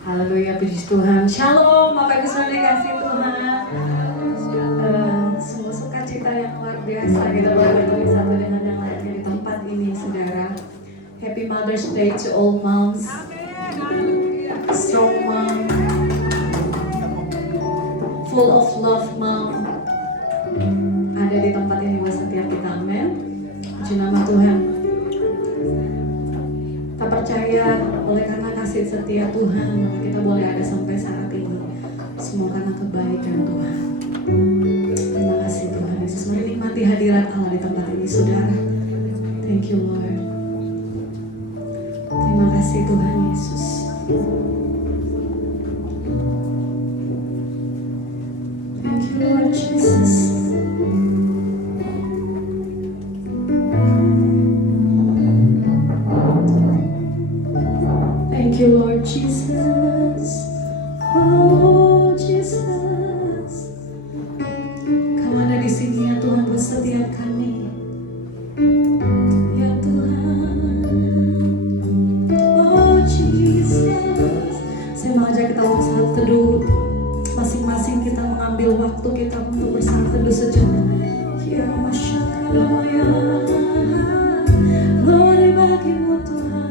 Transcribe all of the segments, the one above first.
Haleluya, puji Tuhan. Shalom, Bapak Ibu Saudara dikasih Tuhan. Sungguh sukacita yang luar biasa kita boleh bertemu satu dengan yang lainnya di tempat ini, saudara. Happy Mother's Day to all moms, strong mom, full of love mom. Ada di tempat ini buat setiap kita, amin. Puji nama Tuhan. Kita percaya oleh karena kasih setia Tuhan, maka kita boleh ada sampai saat ini. Semua karena kebaikan Tuhan. Terima kasih Tuhan Yesus. Mari nikmati hadirat Allah di tempat ini, saudara. Thank you Lord. Terima kasih Tuhan Yesus. Thank you Lord Jesus. Thank you Lord Jesus. Oh Jesus. Kau ada di sini ya Tuhan buat setiap kami. Ya Tuhan. Oh Jesus. Saya mau ajak kita bersatu teduh. Masing-masing kita mengambil waktu kita untuk bersatu teduh sejenak. Ya Masya Allah ya. Glory bagimu Tuhan.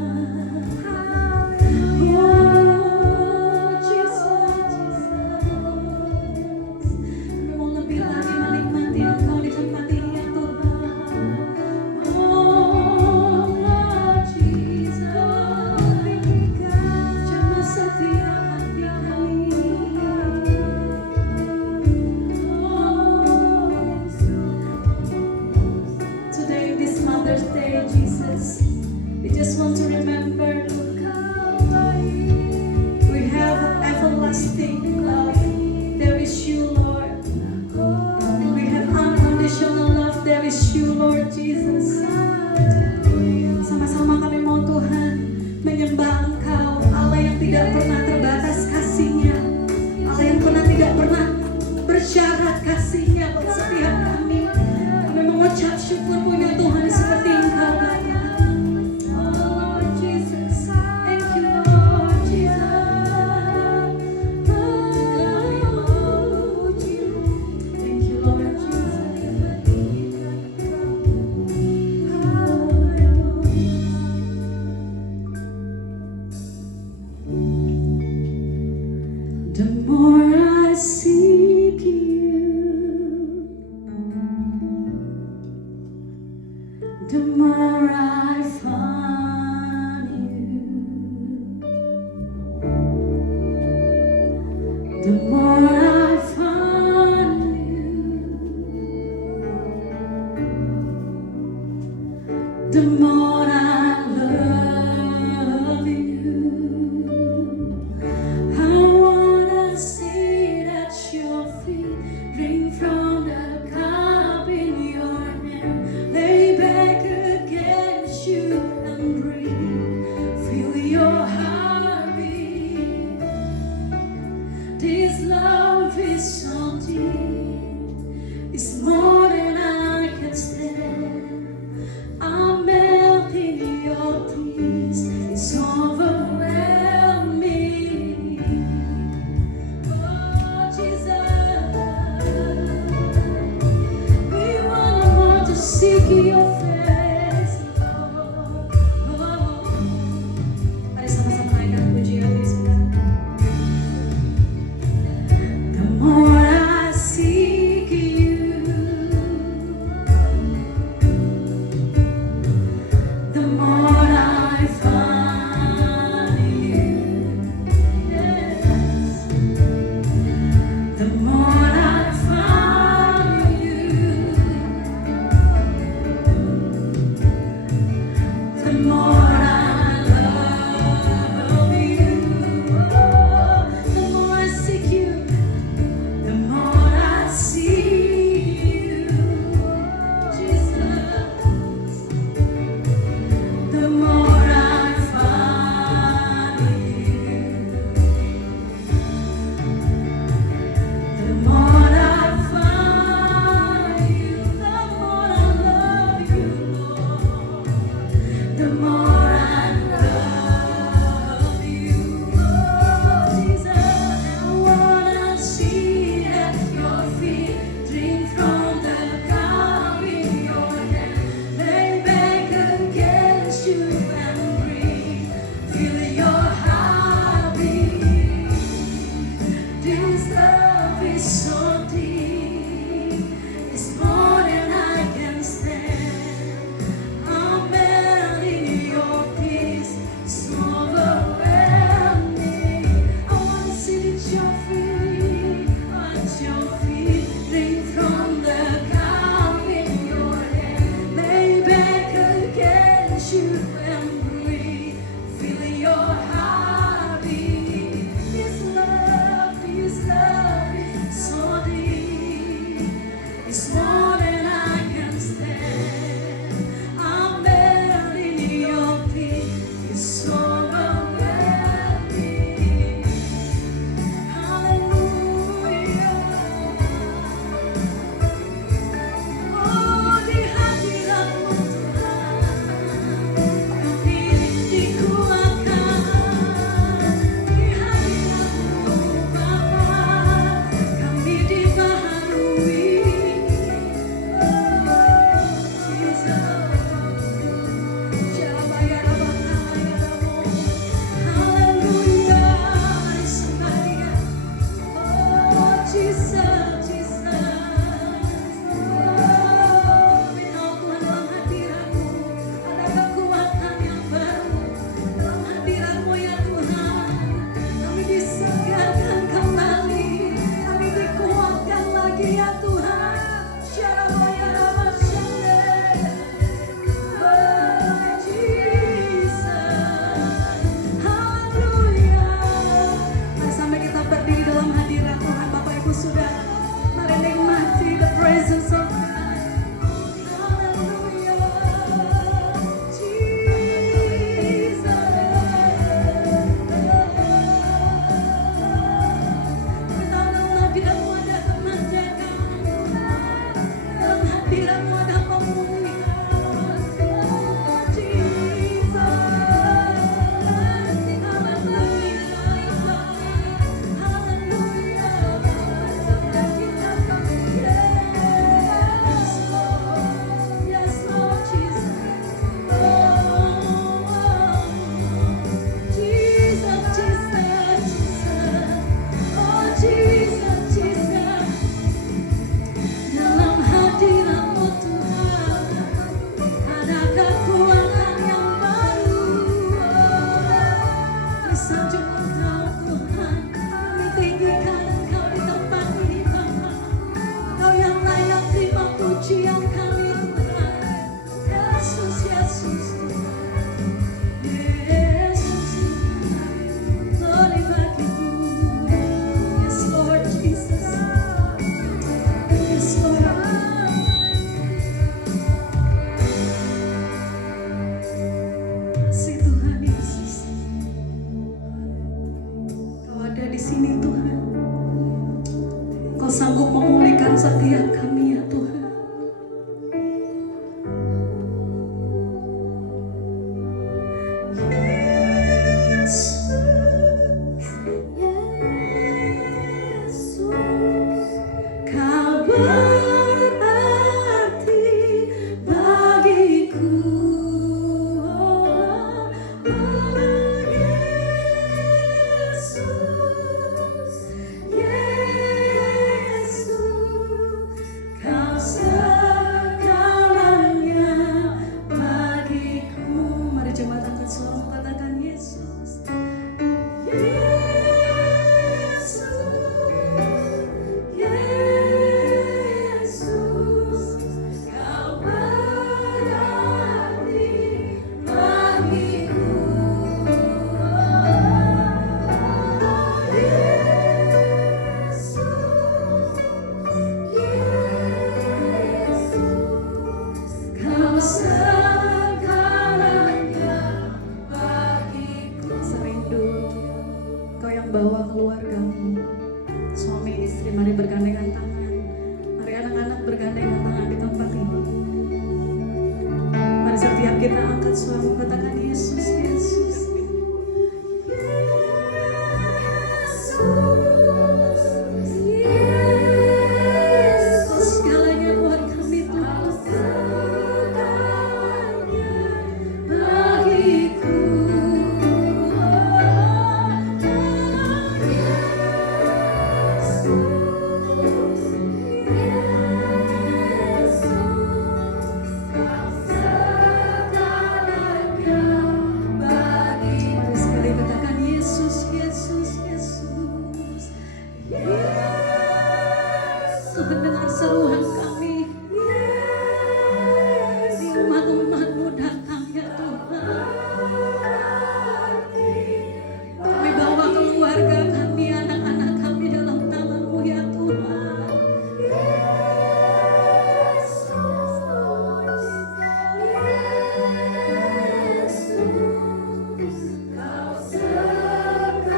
Oh Jesus, kami mau lebih lagi menikmati Engkau di tempat ini ya Tuhan. Oh Lord Jesus, jamah setiap hati kami. Today this Mother's Day, Jesus, we just want to remember we have everlasting love. There is you, Lord. We have unconditional love. There is you, Lord Jesus. Sama-sama kami mau Tuhan menyembah Engkau, Allah yang tidak pernah terbatas kasih-Nya, Allah yang tidak pernah bersyarat kasih-Nya buat setiap kami. Kami mengucap syukur punya Tuhan seperti Engkau Bapa. Oh Jesus, thank you Lord Jesus. Thank you Lord Jesus. The more I seek you, the more I find you. The more I find you, the more I love you. I wanna sit at your feet, drink from the cup in your hand, lay back against you and breathe, feel your heartbeat. This love sanjung Engkau Tuhan. Kami tinggikan Engkau di tempat ini Bapa. Engkau yang layak terima pujian kami Tuhan. Yesus, Yesus Tuhan. Yesus Tuhan. Glory bagimu. Yes Lord Jesus. Yes Lord. Kasih Tuhan Yesus. Kau ada di sini Tuhan. Kau sanggup memulihkan setiap kami ya Tuhan. Kau berarti bagiku. Kau segalanya bagiku. Mari jemaat angkat suara katakan Yesus. Yesus, Kau berarti bagiku. Kau segalanya bagiku. Serindu Kau yang bawa keluargamu, suami istri, mari bergandengan tangan. Mari anak-anak bergandengan tangan di tempat ini. Mari setiap kita angkat suara katakan Yesus, Yesus. Kau segalanya buat kami Tuhan. Bagiku. Mari sekali katakan Yesus, Yesus, Yesus. Tuhan dengar seruan kami. Di umat-umat-Mu datang ya Tuhan. Kami bawa keluarga kami, anak-anak kami dalam tangan-Mu ya Tuhan. Kau segalanya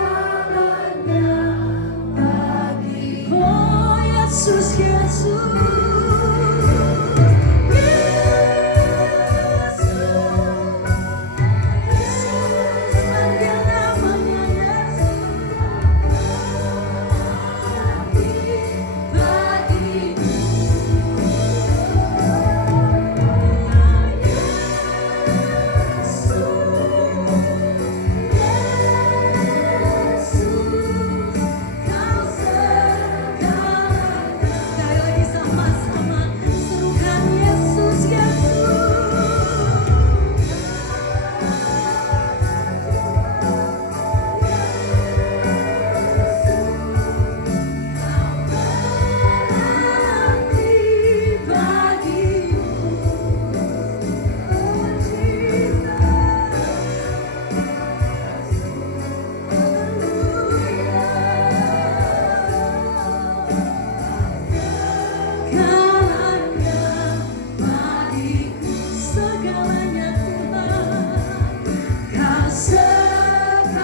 bagiku. Oh Yesus, Yesus. Panggil namanya Yesus. Bagiku. Kau segalanya. Sekali lagi sama-sama serukan Yesus, Yesus. Bagiku. Segalanya bagiku, segalanya Tuhan. Kau segalanya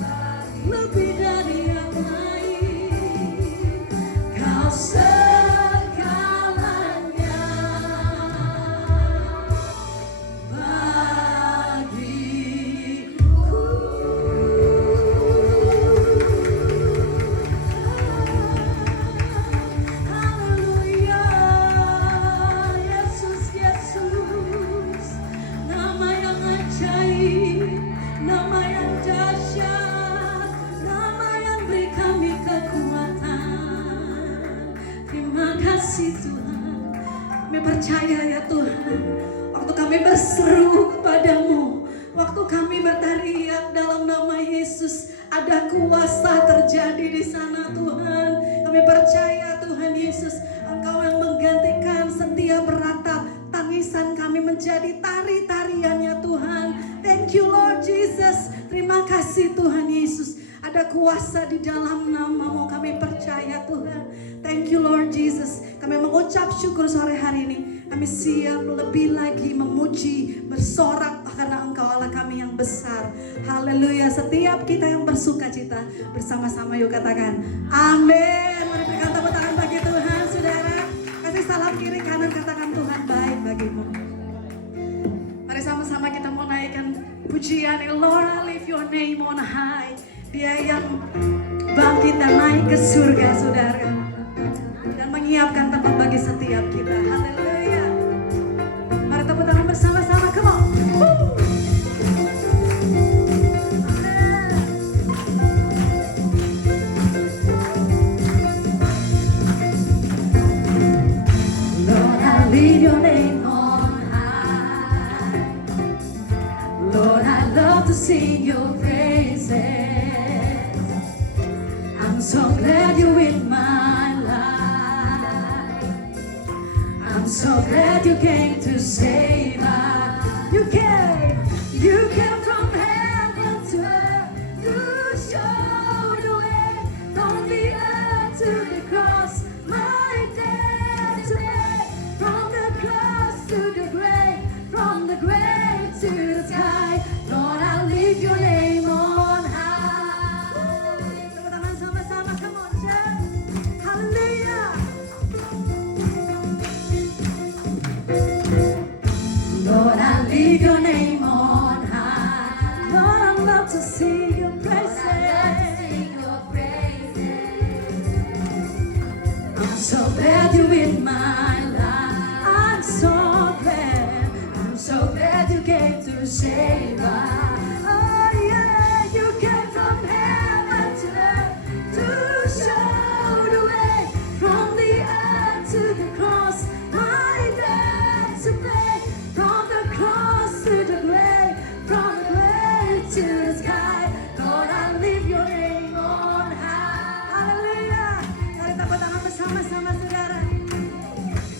bagiku, lebih dari yang lain. Kau segalanya bagiku. Haleluya, Yesus, Yesus. Nama yang ajaib, nama yang dahsyat, nama yang beri kami kekuatan. Terima kasih Tuhan. Kami percaya ya Tuhan, waktu kami berseru kepadamu, waktu kami berteriak nama Yesus. Ada kuasa terjadi di sana Tuhan. Kami percaya Tuhan Yesus, Engkau yang menggantikan setiap ratap tangisan kami menjadi tari-tariannya Tuhan. Thank you Lord Jesus. Terima kasih Tuhan Yesus. Ada kuasa di dalam nama-Mu, kami percaya Tuhan. Thank you Lord Jesus. Kami mengucap syukur sore hari ini. Kami siap lebih lagi memuji, bersorak karena Engkau Allah kami yang besar. Haleluya. Setiap kita yang bersuka cita bersama-sama yuk katakan amin. Mari berikan tepuk tangan bagi Tuhan saudara. Kasih salam kiri kanan, katakan Tuhan baik bagimu. Mari sama-sama kita mau naikkan pujian. Lord I lift your name on high. Dia yang bangkit dan naik ke surga saudara, dan menyiapkan tempat bagi setiap kita. Haleluya. Mari tepuk tangan bersama-sama. Come on. Lord, I lift your name on high. Lord, I love to sing your praises. I'm so glad you're in my life. I'm so glad you came to save us. You came from heaven to earth to show the way. From the earth to the cross, my debt to pay. From the cross to the grave, from the grave to the sky. Lord, I lift your name on high. Tepuk tangan sama-sama, come on, church. Hallelujah. Lord, I lift your name on high. Lord, I love to sing your praises. I'm so glad you're in my life. I'm so glad you came to save us. Oh yeah, you came from heaven to earth to show the way. From the earth to the cross, my debt to pay. From the cross to the grave, from the grave to the sky. Lord, I lift your name on high. Hallelujah. Mari tepuk tangan bersama-sama saudara.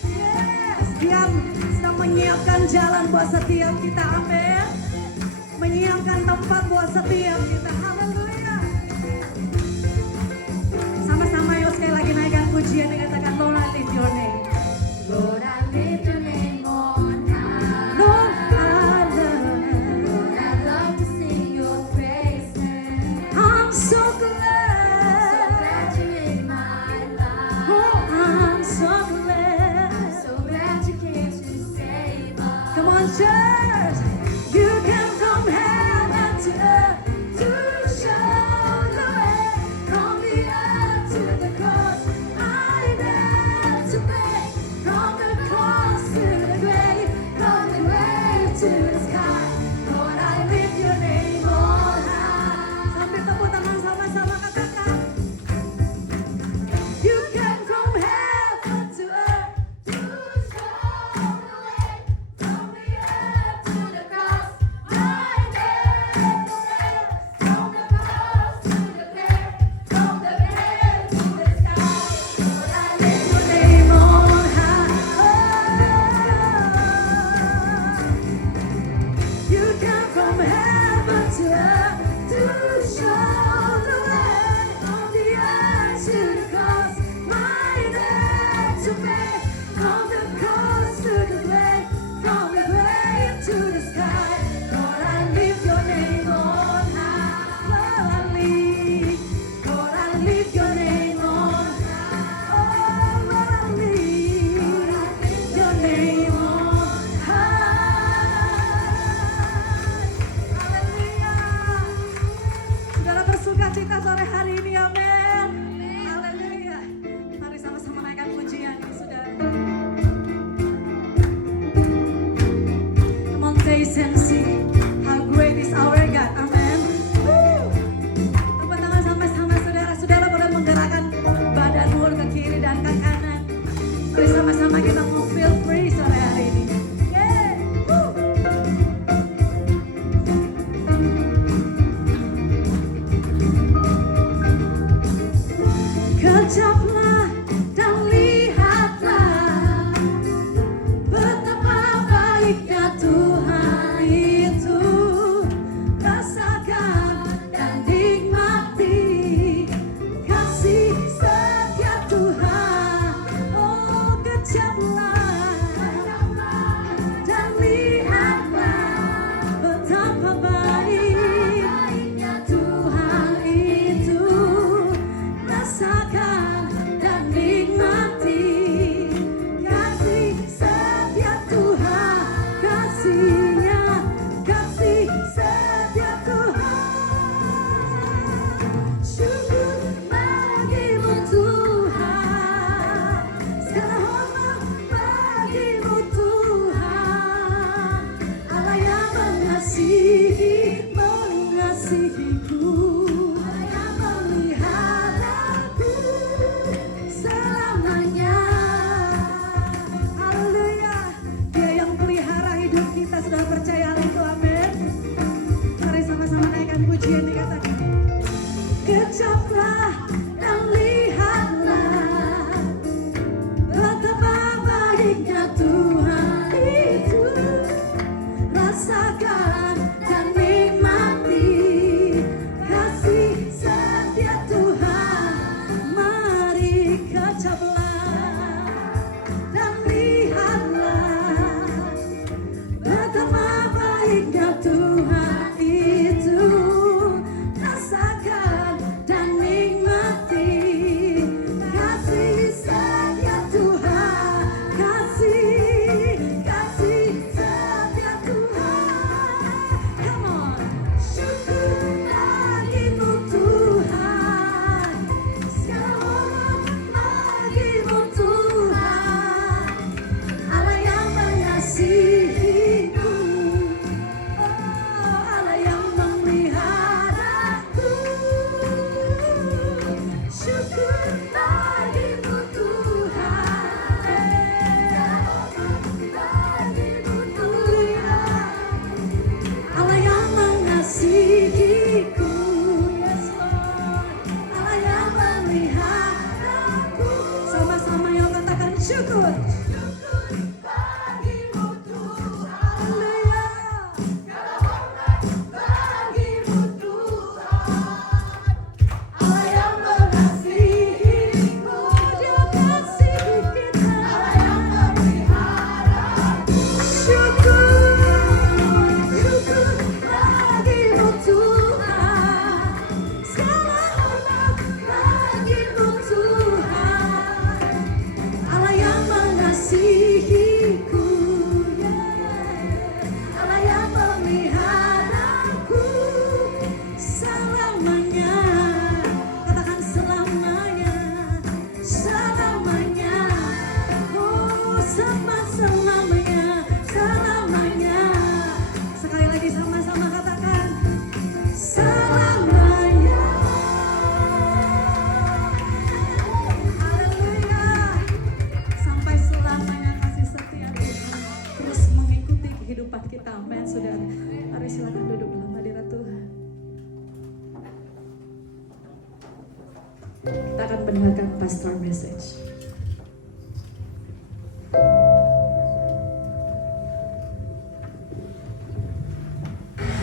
Yes, Dia sedang menyiapkan jalan buat setiap kita. Amin. Menyiapkan tempat buat setiap kita. Haleluya. Sama-sama yuk sekali lagi naikkan pujian dengan katakan Lord, I lift your name. Lord, I lift your name on high. Lord, I love to sing your praises. I'm so glad you're in my life. Oh, I'm so glad you came to save us. Come on, church. You came from heaven to earth to show the way. From the earth to the cross, I dare to pay. From the cross to the grave, from the grave to the sky. Lord, I lift your name on high. Sambil tepuk tangan sama-sama katakan. You came from heaven to earth to show the way. From the earth to the cross, I dare to pay. From the cross to the grave, from the grave to the sky. Lord, I lift your name on high. You came from heaven to earth to show the way. From the earth to the cross, my debt to pay. From the cross to the grave, from the grave to the sky. Lord, I lift your name on high. Lord, I lift your name on high. Oh, Lord, I lift your name on high. Haleluya. Saudara bersuka cita sore hari ini, amin. Haleluya. Mari sama-sama naikkan pujian ini, saudara. Come on, taste and see how great is our God. Amen. Woo. Tepuk tangan sama-sama saudara. Saudara boleh menggerakkan badanmu ke kiri dan ke kanan. Mari sama-sama kita mau feel free sore hari ini. Yeah. Woo. Sama-sama naikkan pujian dikatakan. Kejaplah dan lihatlah betapa baiknya Tuhan itu. Rasakan dan nikmati kasih setia Tuhan. Mari kejaplah dan lihatlah betapa baiknya Tuhan itu. Rasakan dan nikmati kasih setia Tuhan. Kasih setia Tuhan. Come on. Syukur bagimu Tuhan. Segala hormat bagimu Tuhan. Allah yang mengasihiku, Allah yang memeliharaku. Syukur bagimu Tuhan. Bagimu Tuhan. Allah yang mengasihiku, yes Lord. Allah yang memeliharaku. Sama-sama yang katakan syukur. Bagimu Tuhan. Haleluya. Bagimu Tuhan. Allah yang mengasihiku, Dia kasih kita. Allah yang memeliharaku. Syukur bagimu Tuhan. Segala hormat bagimu Tuhan. Allah yang mengasihiku, Allah yang memeliharaku selamanya. Katakan selamanya, selamanya. Oh, selamanya, selamanya. Sekali lagi sama-sama katakan selamanya. Haleluya. Sampai selamanya kasih setia Tuhan terus mengikuti kehidupan kita. Amin, saudara. Mari silakan duduk dalam hadirat Tuhan. Kita akan mendengarkan pastor message.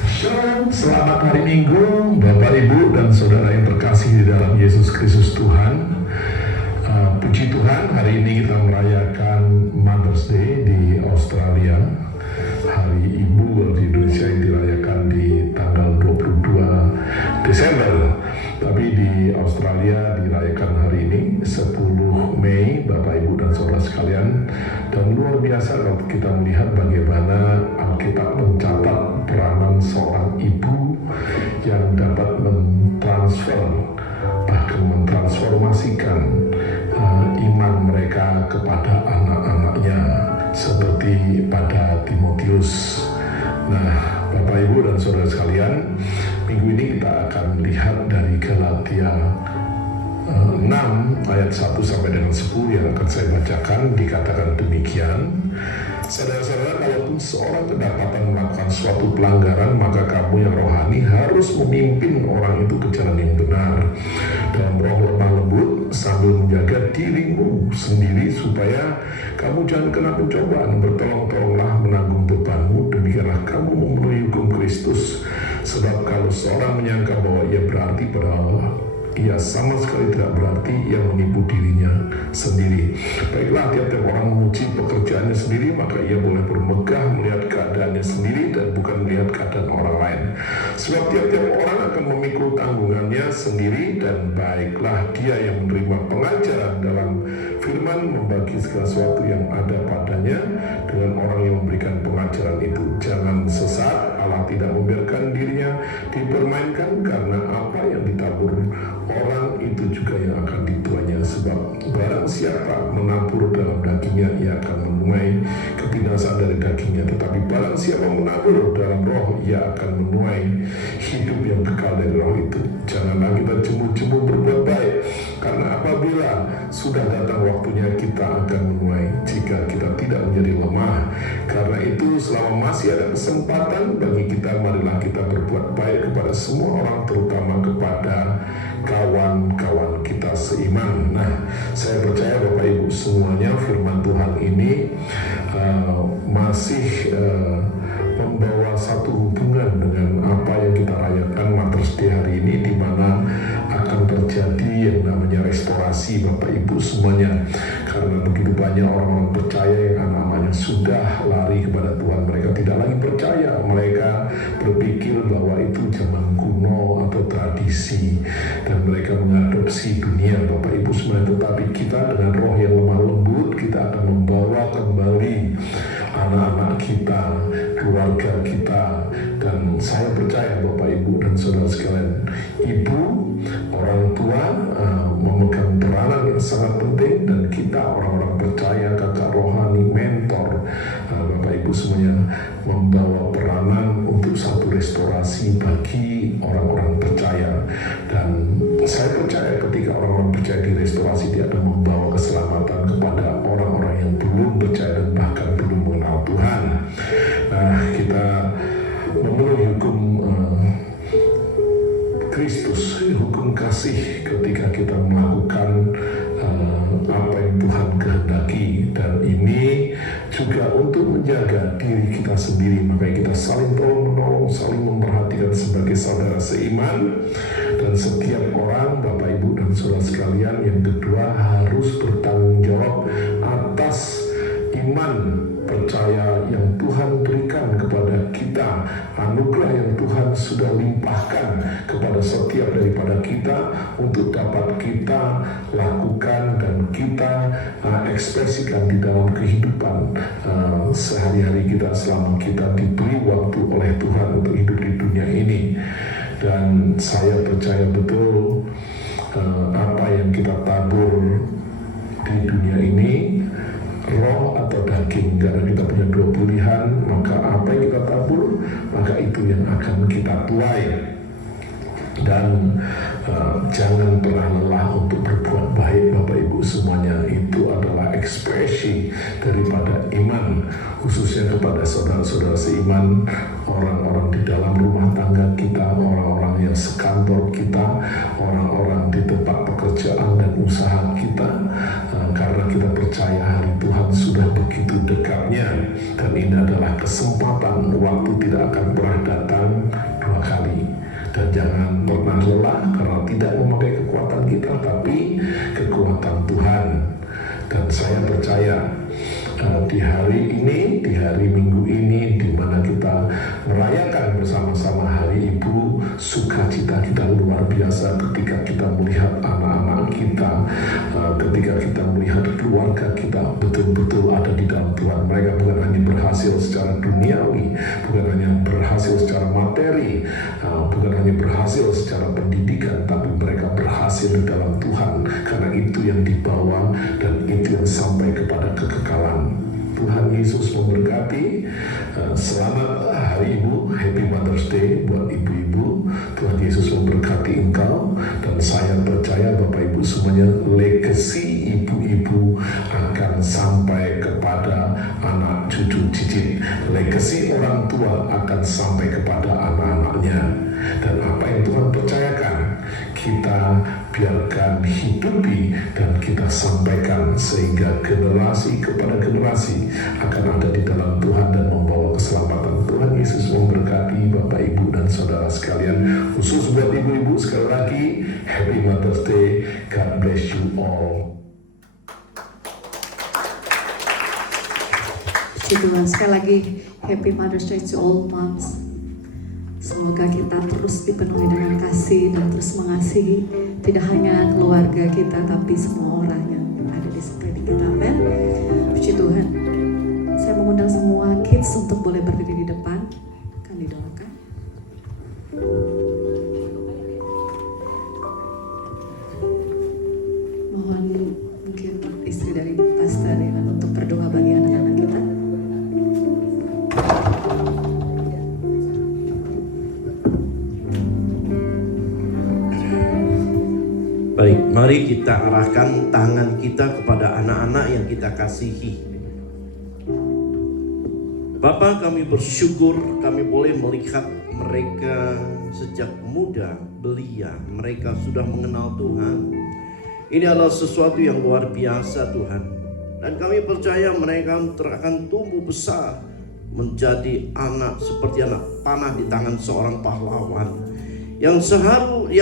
Shalom, selamat hari Minggu, Bapak, Ibu, dan Saudara yang terkasih di dalam Yesus Kristus Tuhan. Puji Tuhan, hari ini kita merayakan Mother's Day di Australia. Hari Ibu di Indonesia yang dirayakan di tanggal 22 Desember. Tapi di Australia dirayakan hari ini 10 Mei, Bapak, Ibu, dan Saudara sekalian. Dan luar biasa kalau kita melihat bagaimana Alkitab mencatat peranan seorang ibu yang dapat mentransfer, bahkan mentransformasikan iman mereka kepada anak-anaknya, seperti pada Timotius. Nah, Bapak, Ibu, dan Saudara sekalian, minggu ini kita akan lihat dari Galatia 6 ayat 1 sampai dengan 10 yang akan saya bacakan. Dikatakan demikian: saudara-saudara, kalaupun seorang kedapatan melakukan suatu pelanggaran, maka kamu yang rohani harus memimpin orang itu ke jalan yang benar dalam roh lemah lembut, sambil menjaga dirimu sendiri supaya kamu jangan kena pencobaan. Bertolong-tolonglah menanggung bebanmu, demikianlah kamu memenuhi hukum Kristus. Sebab kalau seorang menyangka bahwa ia berarti, padahal ia sama sekali tidak berarti, ia menipu dirinya sendiri. Baiklah, tiap-tiap orang memuji pekerjaannya sendiri, maka ia boleh bermegah melihat keadaannya sendiri dan bukan melihat keadaan orang lain. Sebab tiap-tiap orang akan memikul tanggungannya sendiri, dan baiklah dia yang menerima pengajaran dalam firman membagi segala sesuatu yang ada padanya dengan orang yang memberikan pengajaran itu. Jangan sesat, Allah tidak membiarkan dirinya dipermainkan, karena apa yang ditabur orang itu juga yang akan dituainya. Sebab barang siapa menabur dalam dagingnya, ia akan menuai kebinasaan dari dagingnya. Tetapi barang siapa menabur dalam roh, ia akan menuai hidup yang kekal dari roh itu. Janganlah kita jemu-jemu berbuat baik, karena apabila sudah datang waktunya, kita akan menuai. Jika kita tidak menjadi lemah, Karena itu selama masih ada kesempatan bagi kita, marilah kita berbuat baik kepada semua orang, terutama kepada kawan-kawan kita seiman. Nah, saya percaya Bapak Ibu semuanya firman Tuhan ini masih membawa satu hubungan dengan apa yang kita rayakan Mother's Day hari ini, di mana akan terjadi yang namanya restorasi Bapak Ibu semuanya. Karena begitu banyak orang-orang percaya yang anak-anaknya sudah lari kepada Tuhan, mereka tidak lagi percaya, mereka berpikir bahwa itu zaman kuno atau tradisi, dan mereka mengadopsi dunia Bapak Ibu semuanya. Tetapi kita dengan roh yang lemah lembut, kita akan membawa kembali anak-anak kita, keluarga kita. Dan saya percaya Bapak Ibu dan saudara sekalian, ibu, orang tua memegang peranan yang sangat penting, dan kita orang-orang percaya, kakak rohani, mentor, Bapak Ibu semuanya membawa peranan untuk satu restorasi bagi orang-orang percaya. Dan saya percaya ketika orang-orang percaya di restorasi, dia akan membawa keselamatan kepada orang-orang yang belum percaya dan bahkan belum mengenal Tuhan. Nah, kita memenuhi hukum Kristus, hukum kasih, ketika kita melakukan apa yang Tuhan kehendaki. Dan ini juga untuk menjaga diri kita sendiri, makanya kita saling tolong-menolong, saling memperhatikan sebagai saudara seiman. Dan setiap orang, Bapak Ibu dan saudara sekalian, yang kedua harus bertanggung jawab atas iman percaya yang Tuhan berikan kepada kita, anugerah yang Tuhan sudah limpahkan kepada setiap daripada kita untuk dapat kita lakukan dan kita ekspresikan di dalam kehidupan sehari-hari kita, selama kita diberi waktu oleh Tuhan untuk hidup di dunia ini. Dan saya percaya betul apa yang kita tabur di dunia ini, roh atau daging, karena kita punya dua pilihan, maka apa yang kita tabur, maka itu yang akan kita tuai. Dan jangan pernah lelah untuk berbuat baik Bapak Ibu semuanya. Itu adalah ekspresi daripada iman, khususnya kepada saudara-saudara seiman, orang-orang di dalam rumah tangga kita, orang-orang yang sekantor kita, orang-orang di tempat pekerjaan dan usaha kita. Karena kita percaya hari Tuhan sudah begitu dekatnya, dan ini adalah kesempatan, waktu tidak akan pernah datang dua kali. Dan jangan pernah lelah, karena tidak memakai kekuatan kita, tapi kekuatan Tuhan. Dan saya percaya di hari ini, di hari Minggu ini, di mana kita merayakan bersama-sama Hari Ibu, sukacita kita luar biasa ketika kita melihat anak-anak kita, ketika kita melihat keluarga kita betul-betul ada di dalam Tuhan. Mereka bukan hanya berhasil secara duniawi, bukan hanya berhasil secara materi, bukan hanya berhasil secara pendidikan, tapi mereka berhasil di dalam Tuhan, karena itu yang dibawa dan itu yang sampai kepada kekekalan. Tuhan Yesus memberkati. Selamat Hari Ibu, Happy Mother's Day buat ibu-ibu. Tuhan Yesus memberkati engkau, dan saya percaya Bapak Ibu semuanya, legacy ibu-ibu akan sampai kepada anak cucu cicit. Legacy orang tua akan sampai kepada anak-anaknya. Dan apa yang Tuhan percayakan, kita biarkan hidupi dan kita sampaikan, sehingga generasi kepada generasi akan ada di dalam Tuhan dan membawa keselamatan. Tuhan Yesus memberkati Bapak Ibu dan saudara sekalian, khusus buat ibu-ibu. Sekali lagi, Happy Mother's Day. God bless you all. Tuhan, sekali lagi Happy Mother's Day to all moms. Semoga kita terus dipenuhi dengan kasih dan terus mengasihi tidak hanya keluarga kita, tapi semua orang yang ada di sekeliling kita. Amin. Puji Tuhan. Saya mengundang semua kids untuk boleh berdiri di depan. Akan didoakan. Mohon mungkin istri dari Pastor Renan untuk berdoa bagi anak-anak kita. Baik, mari kita arahkan tangan kita kepada anak-anak yang kita kasihi. Bapa, kami bersyukur kami boleh melihat mereka sejak muda belia. Mereka sudah mengenal Tuhan. Ini adalah sesuatu yang luar biasa Tuhan. Dan kami percaya mereka akan tumbuh besar menjadi anak seperti anak panah di tangan seorang pahlawan yang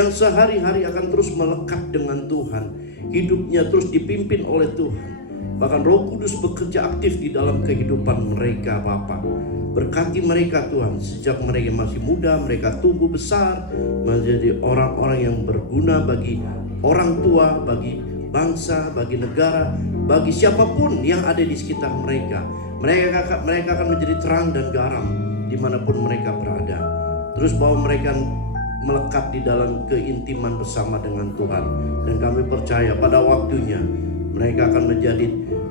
sehari-hari akan terus melekat dengan Tuhan. Hidupnya terus dipimpin oleh Tuhan. Bahkan Roh Kudus bekerja aktif di dalam kehidupan mereka Bapa. Berkati mereka Tuhan, sejak mereka masih muda mereka tumbuh besar menjadi orang-orang yang berguna bagi orang tua, bagi bangsa, bagi negara, bagi siapapun yang ada di sekitar mereka. Mereka akan menjadi terang dan garam dimanapun mereka berada. Terus bahwa mereka melekat di dalam keintiman bersama dengan Tuhan. Dan kami percaya pada waktunya mereka akan menjadi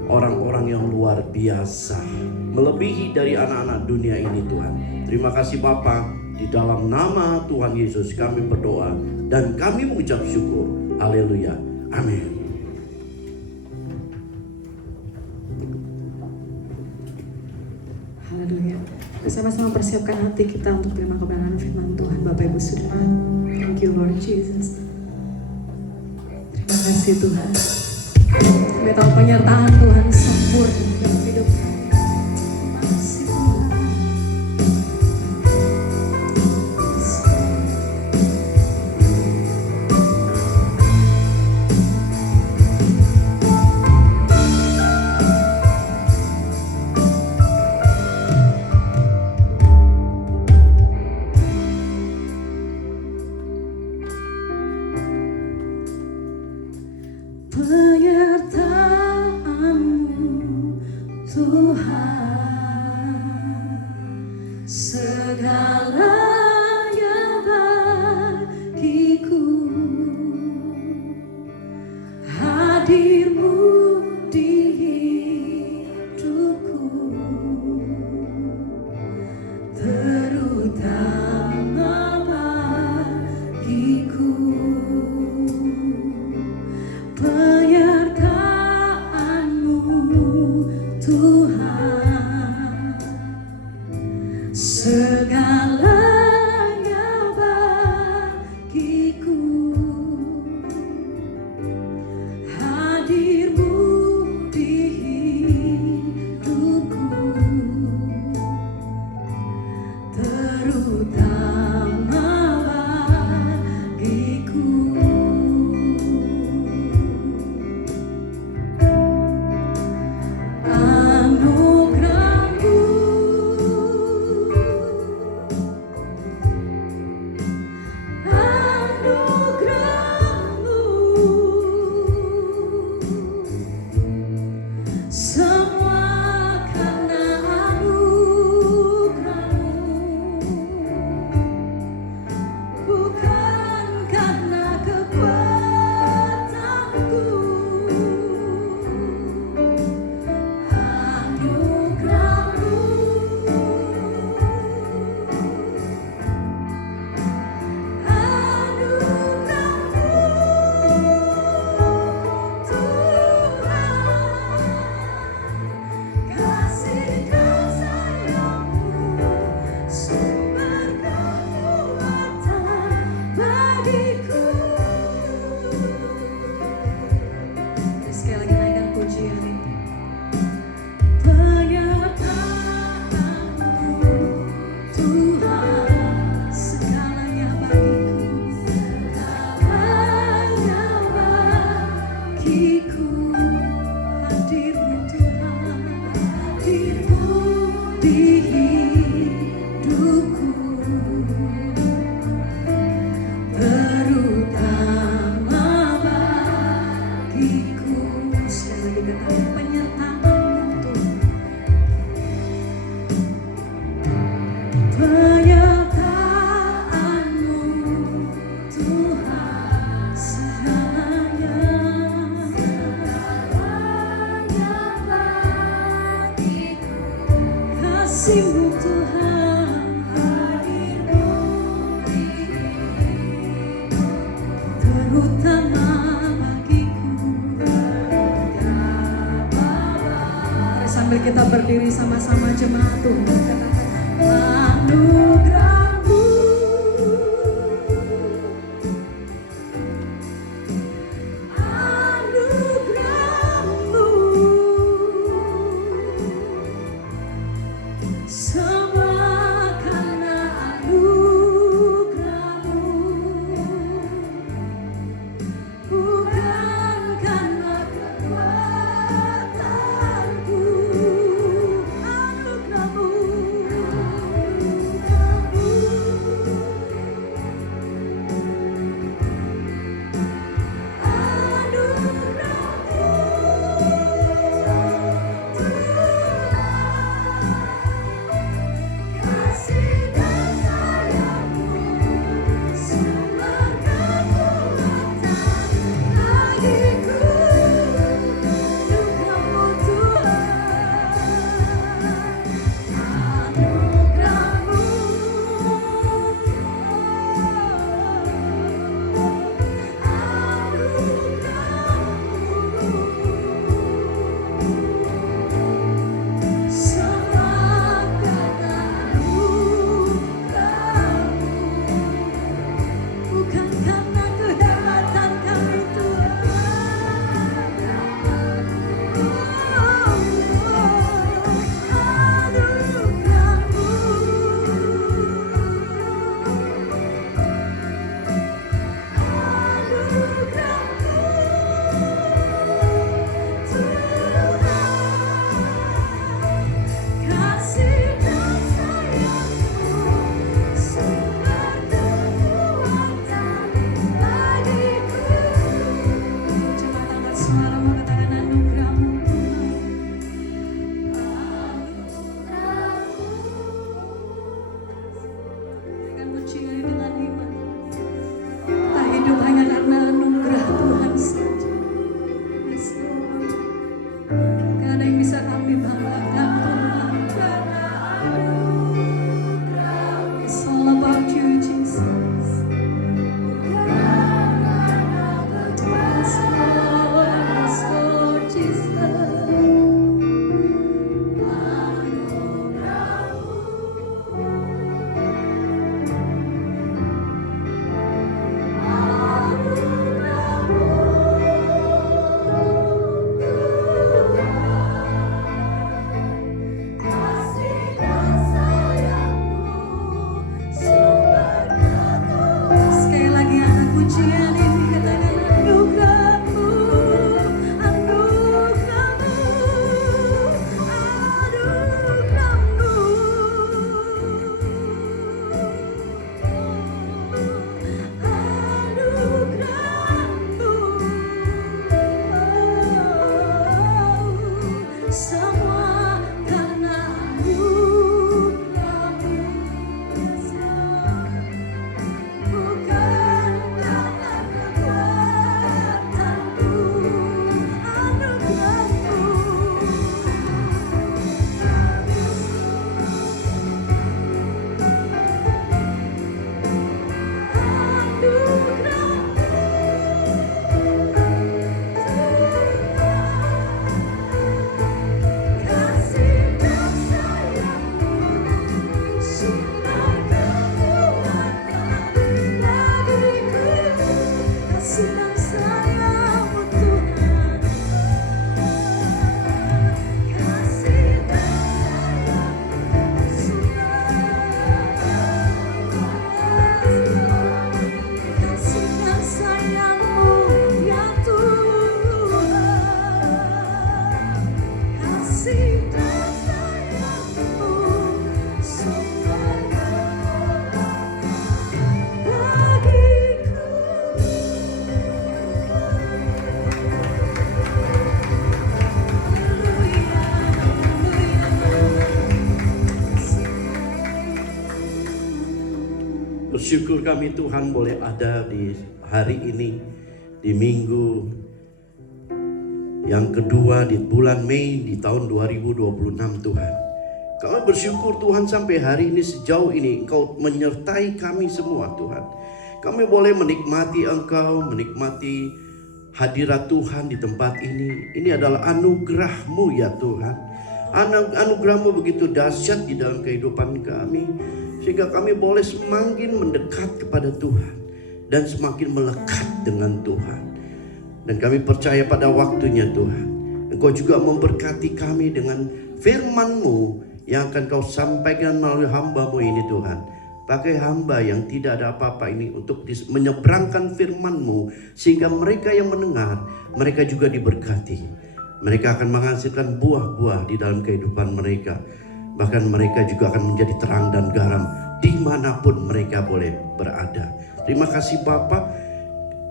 orang-orang yang luar biasa, melebihi dari anak-anak dunia ini Tuhan. Terima kasih Bapa, di dalam nama Tuhan Yesus kami berdoa dan kami mengucap syukur. Haleluya. Amin. Haleluya. Kita sama-sama persiapkan hati kita untuk terima kebenaran firman Tuhan. Bapak Ibu Saudara, thank you Lord Jesus. Terima kasih Tuhan. Kami tahu penyertaan Tuhan sempurna dalam hidup kami. Terima kasih Tuhan. Penyertaan-Mu Tuhan, segalanya bagiku. Hadir-Mu di hidupku, terutama bagiku. Penyertaan-Mu Tuhan, segalanya bagiku. Hadir-Mu di hidupku, terutama bagiku. Anugerah-Mu, anugerah-Mu, semua karena anugerah-Mu, bukan karena kekuatanku. Anugerah-Mu, Tuhan, kasih dan sayang-Mu, sumber kekuatan bagiku. Sekali lagi naikkan pujian itu. Penyertaan-Mu Tuhan, segalanya bagiku, segalanya bagiku. Hadir-Mu Tuhan, hadir-Mu di hidupku, terutama bagiku. Sekali lagi katakan penyertaan-Mu Tuhan. Penyertaan-Mu Tuhan, segalanya bagiku. Kasih-Mu Tuhan, hadir-Mu di hidupku, terutama bagiku. Bersama Sambil kita berdiri sama-sama jemaat Tuhan, katakan anugerah-Mu, anugerah-Mu, semua karena anugerah-Mu, bukan karena kekuatanku. Anugerah-Mu, kasih dan sayang-Mu, sumber kekuatan bagiku. Anugerah-Mu Tuhan, anugerah-Mu, semua karena anugerah-Mu, bukan karena kehebatan kami kasih dan sayang-Mu, sumber kekuatan bagiku. Coba angkat suaramu, katakan anugerah-Mu Tuhan, anugerah-Mu. Berikan pujian dengan iman. Kita hidup hanya karena anugerah Tuhan saja. Yes, Lord. Gak ada yang bisa kami banggakan Tuhan. It's all about you, Jesus. Yes, Lord, Jesus. Kasih dan sayang-Mu, sumber kekuatan. Sekali lagi anak pujian ini, katakan anugerah-Mu, anugerah-Mu, anugerah-Mu, anugerah-Mu, semua karena anugerah-Mu, bukan karena kekuatanku. Anugerah-Mu, kasih dan sayang-Mu, sumber kekuatan bagiku. Kasih dan sayang-Mu Tuhan, kasih dan sayang-Mu, kasih dan sayang-Mu ya Tuhan, kasih dan sayang-Mu, sumber kekuatan bagiku. Haleluya, haleluya. Bersyukur kami Tuhan boleh ada di hari ini, di minggu yang kedua di bulan Mei di tahun 2026 Tuhan. Kami bersyukur Tuhan sampai hari ini, sejauh ini Engkau menyertai kami semua Tuhan. Kami boleh menikmati Engkau, menikmati hadirat Tuhan di tempat ini. Ini adalah anugerah-Mu ya Tuhan. Anugerah-Mu begitu dahsyat di dalam kehidupan kami, sehingga kami boleh semakin mendekat kepada Tuhan dan semakin melekat dengan Tuhan. Dan kami percaya pada waktunya Tuhan, Engkau juga memberkati kami dengan firman-Mu yang akan Kau sampaikan melalui hamba-Mu ini Tuhan. Pakai hamba yang tidak ada apa-apa ini untuk menyeberangkan firman-Mu, sehingga mereka yang mendengar, mereka juga diberkati. Mereka akan menghasilkan buah-buah di dalam kehidupan mereka. Bahkan mereka juga akan menjadi terang dan garam dimanapun mereka boleh berada. Terima kasih Bapa.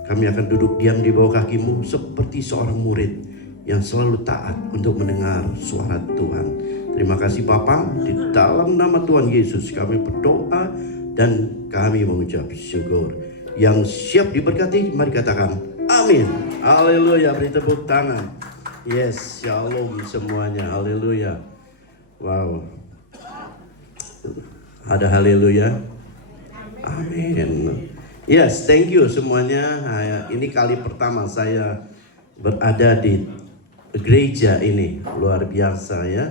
Kami akan duduk diam di bawah kaki-Mu seperti seorang murid yang selalu taat untuk mendengar suara Tuhan. Terima kasih Bapa. Di dalam nama Tuhan Yesus kami berdoa dan kami mengucap syukur. Yang siap diberkati, mari katakan amin. Haleluya, beri tepuk tangan. Yes, shalom semuanya, haleluya. Wow. Ada haleluya. Amin. Yes, thank you semuanya. Ini kali pertama saya berada di gereja ini, luar biasa ya.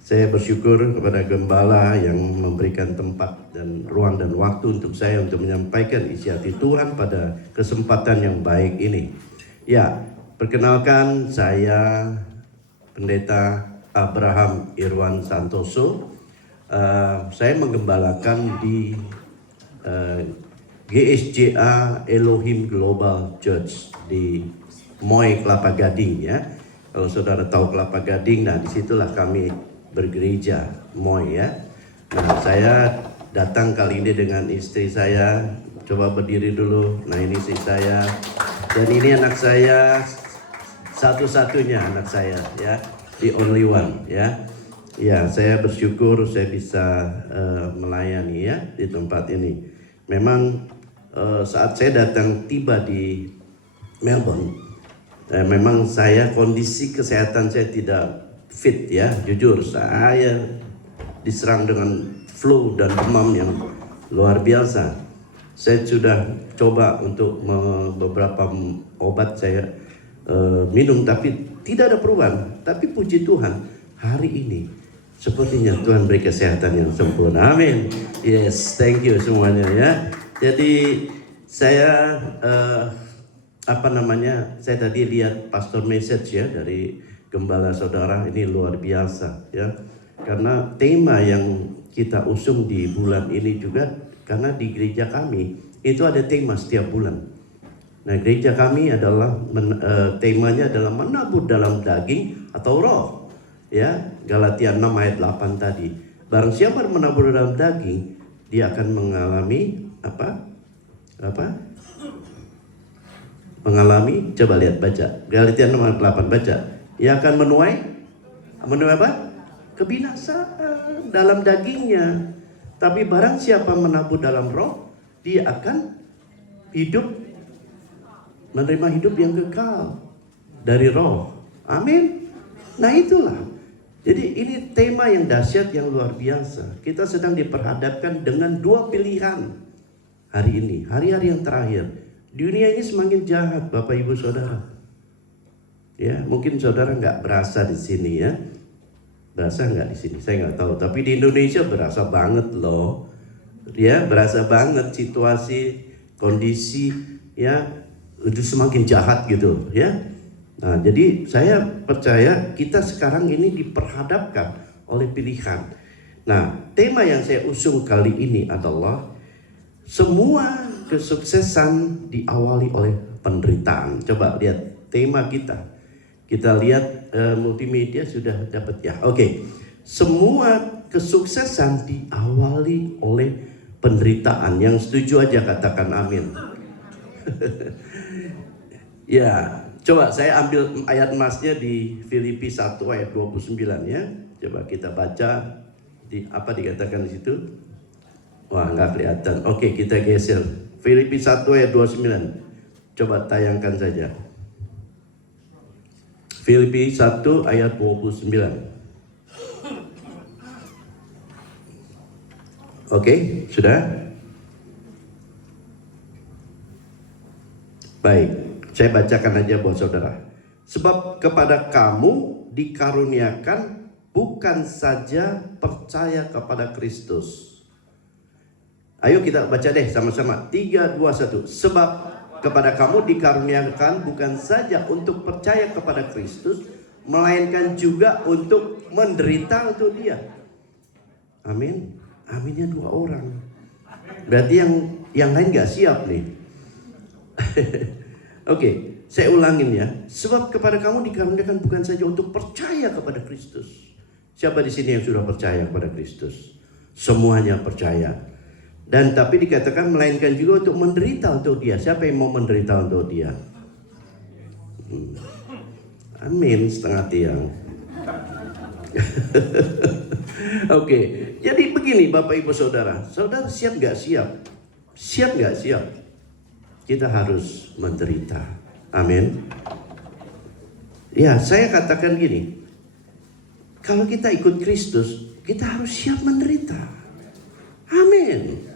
Saya bersyukur kepada gembala yang memberikan tempat dan ruang dan waktu untuk saya untuk menyampaikan isi hati Tuhan pada kesempatan yang baik ini. Ya, perkenalkan saya Pendeta Abraham Irwan Santoso. Saya menggembalakan di GSJA Elohim Global Church di Moy Kelapa Gading ya. Kalau saudara tahu Kelapa Gading, nah disitulah kami bergereja Moy ya. Nah saya datang kali ini dengan istri saya. Coba berdiri dulu. Nah ini istri saya dan ini anak saya, satu-satunya anak saya ya, the only one ya. Ya saya bersyukur saya bisa melayani ya di tempat ini. Memang saat saya datang tiba di Melbourne, memang saya kondisi kesehatan saya tidak fit ya, jujur saya diserang dengan flu dan demam yang luar biasa. Saya sudah coba untuk beberapa obat saya minum tapi tidak ada perubahan. Tapi puji Tuhan hari ini sepertinya Tuhan beri kesehatan yang sempurna. Amin. Yes, thank you semuanya ya. Jadi saya saya tadi lihat pastor message ya dari gembala saudara, ini luar biasa ya. Karena tema yang kita usung di bulan ini juga, karena di gereja kami itu ada tema setiap bulan. Nah gereja kami adalah temanya adalah menabur dalam daging atau roh ya. Galatia 6 ayat 8 tadi. Barang siapa menabur dalam daging, dia akan mengalami mengalami, coba lihat baca Galatia 6 ayat 8, baca. Ia akan menuai apa? Kebinasaan dalam dagingnya. Tapi barang siapa menabur dalam roh, dia akan hidup, menerima hidup yang kekal dari roh. Amin. Nah itulah. Jadi ini tema yang dahsyat, yang luar biasa. Kita sedang diperhadapkan dengan dua pilihan hari ini, hari-hari yang terakhir. Dunia ini semakin jahat, Bapak Ibu Saudara. Ya, mungkin saudara nggak berasa di sini ya. Berasa nggak di sini? Saya nggak tahu. Tapi di Indonesia berasa banget loh. Ya, berasa banget situasi, kondisi ya itu semakin jahat gitu ya. Nah, jadi saya percaya kita sekarang ini diperhadapkan oleh pilihan. Nah, tema yang saya usung kali ini adalah semua kesuksesan diawali oleh penderitaan. Coba lihat tema kita. Kita lihat multimedia sudah dapat ya. Oke. Semua kesuksesan diawali oleh penderitaan. Yang setuju aja katakan amin. Ya, coba saya ambil ayat emasnya di Filipi 1 ayat 29 ya. Coba kita baca di apa dikatakan di situ. Wah, nggak kelihatan. Oke, kita geser. Filipi 1 ayat 29. Coba tayangkan saja. Filipi 1 ayat 29. Oke, sudah? Baik, saya bacakan aja buat saudara. Sebab kepada kamu dikaruniakan bukan saja percaya kepada Kristus. Ayo kita baca deh sama-sama. 3, 2, 1. Sebab kepada kamu dikaruniakan bukan saja untuk percaya kepada Kristus, melainkan juga untuk menderita untuk Dia. Amin. Aminnya 2 orang. Berarti yang lain gak siap nih. Oke, saya ulangin ya. Sebab kepada kamu dikaruniakan bukan saja untuk percaya kepada Kristus. Siapa di sini yang sudah percaya kepada Kristus? Semuanya percaya. Dan tapi dikatakan melainkan juga untuk menderita untuk Dia. Siapa yang mau menderita untuk Dia? Amin, setengah tiang. Oke, jadi begini Bapak Ibu Saudara. Saudara siap gak siap? Siap gak siap? Kita harus menderita. Amin. Ya, saya katakan gini. Kalau kita ikut Kristus, kita harus siap menderita. Amin.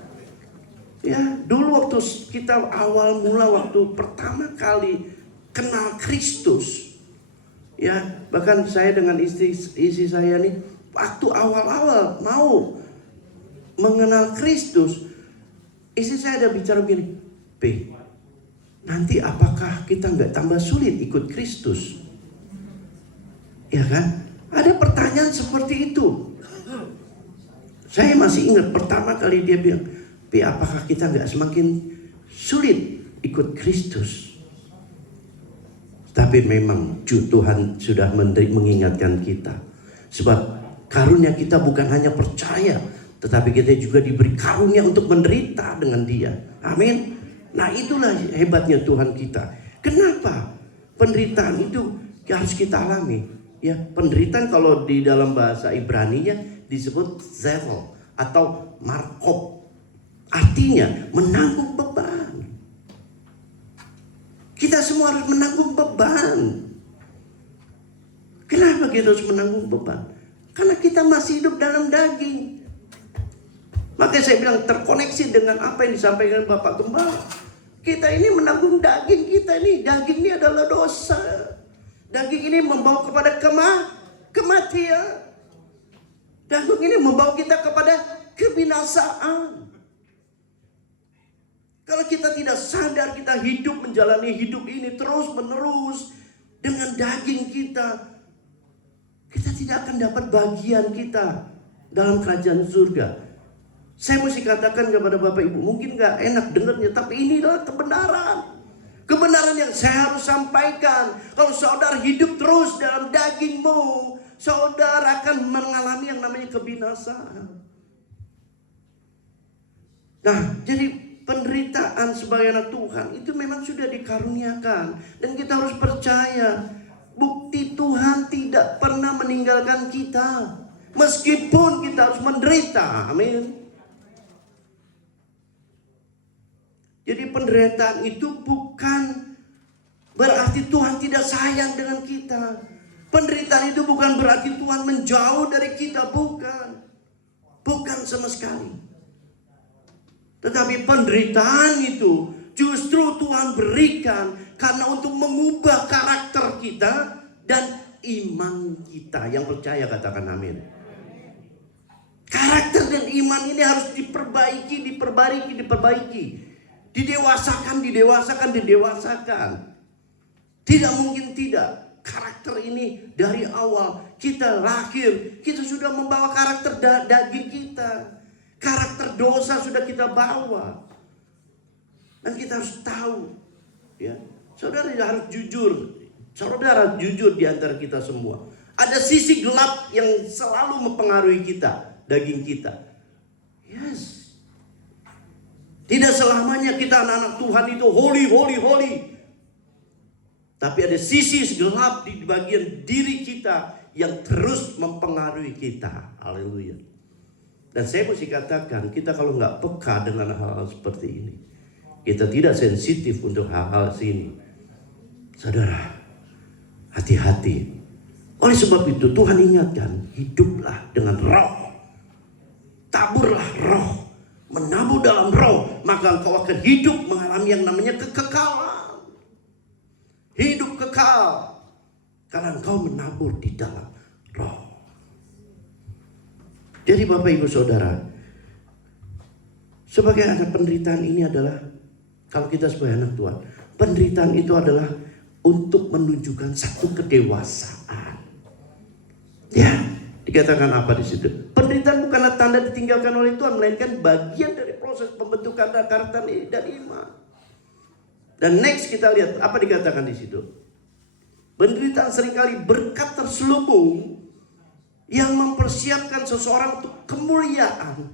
Ya, dulu waktu kita awal mula, waktu pertama kali kenal Kristus, ya, bahkan saya dengan istri saya nih, waktu awal-awal mau mengenal Kristus, istri saya ada bicara begini, P, nanti apakah kita nggak tambah sulit ikut Kristus? Ya kan? Ada pertanyaan seperti itu. Saya masih ingat pertama kali dia bilang, P, apakah kita nggak semakin sulit ikut Kristus? Tapi memang Tuhan sudah mengingatkan kita. Sebab karunia kita bukan hanya percaya, tetapi kita juga diberi karunia untuk menderita dengan Dia. Amin. Nah, itulah hebatnya Tuhan kita. Kenapa penderitaan itu harus kita alami? Ya, penderitaan kalau di dalam bahasa Ibrani-nya disebut zeal atau markop. Artinya menanggung beban. Kita semua harus menanggung beban. Kenapa kita harus menanggung beban? Karena kita masih hidup dalam daging. Makanya saya bilang terkoneksi dengan apa yang disampaikan Bapak Gembala. Kita ini menanggung daging kita ini. Daging ini adalah dosa. Daging ini membawa kepada kematian. Daging ini membawa kita kepada kebinasaan. Kalau kita tidak sadar, kita hidup menjalani hidup ini terus menerus dengan daging kita, kita tidak akan dapat bagian kita dalam kerajaan surga. Saya mesti katakan kepada Bapak Ibu, mungkin gak enak dengarnya, tapi inilah kebenaran. Kebenaran yang saya harus sampaikan. Kalau saudara hidup terus dalam dagingmu, saudara akan mengalami yang namanya kebinasaan. Nah, jadi penderitaan sebagai anak Tuhan itu memang sudah dikaruniakan. Dan kita harus percaya, bukti Tuhan tidak pernah meninggalkan kita. Meskipun kita harus menderita. Amin. Jadi penderitaan itu bukan berarti Tuhan tidak sayang dengan kita. Penderitaan itu bukan berarti Tuhan menjauh dari kita. Bukan. Bukan sama sekali. Tetapi penderitaan itu justru Tuhan berikan karena untuk mengubah karakter kita dan iman kita. Yang percaya katakan amin. Karakter dan iman ini harus diperbaiki. Didewasakan. Tidak mungkin tidak. Karakter ini dari awal kita lahir, kita sudah membawa karakter daging kita. Karakter dosa sudah kita bawa. Dan kita harus tahu, ya. Saudara harus jujur. Saudara jujur di antara kita semua. Ada sisi gelap yang selalu mempengaruhi kita, daging kita. Yes. Tidak selamanya kita anak-anak Tuhan itu holy. Tapi ada sisi gelap di bagian diri kita yang terus mempengaruhi kita. Haleluya. Dan saya mesti katakan, kita kalau nggak peka dengan hal-hal seperti ini, kita tidak sensitif untuk hal-hal sini. Saudara, hati-hati. Oleh sebab itu Tuhan ingatkan, hiduplah dengan roh. Taburlah roh. Menabur dalam roh, maka engkau akan hidup mengalami yang namanya kekekalan. Hidup kekal. Karena engkau menabur di dalam roh. Jadi Bapak Ibu Saudara, sebagai anak penderitaan ini adalah, kalau kita sebagai anak Tuhan, penderitaan itu adalah untuk menunjukkan satu kedewasaan. Ya, dikatakan apa di situ? Penderitaan bukanlah tanda ditinggalkan oleh Tuhan, melainkan bagian dari proses pembentukan karakter dan iman. Dan next kita lihat apa dikatakan di situ. Penderitaan seringkali berkat terselubung yang mempersiapkan seseorang untuk kemuliaan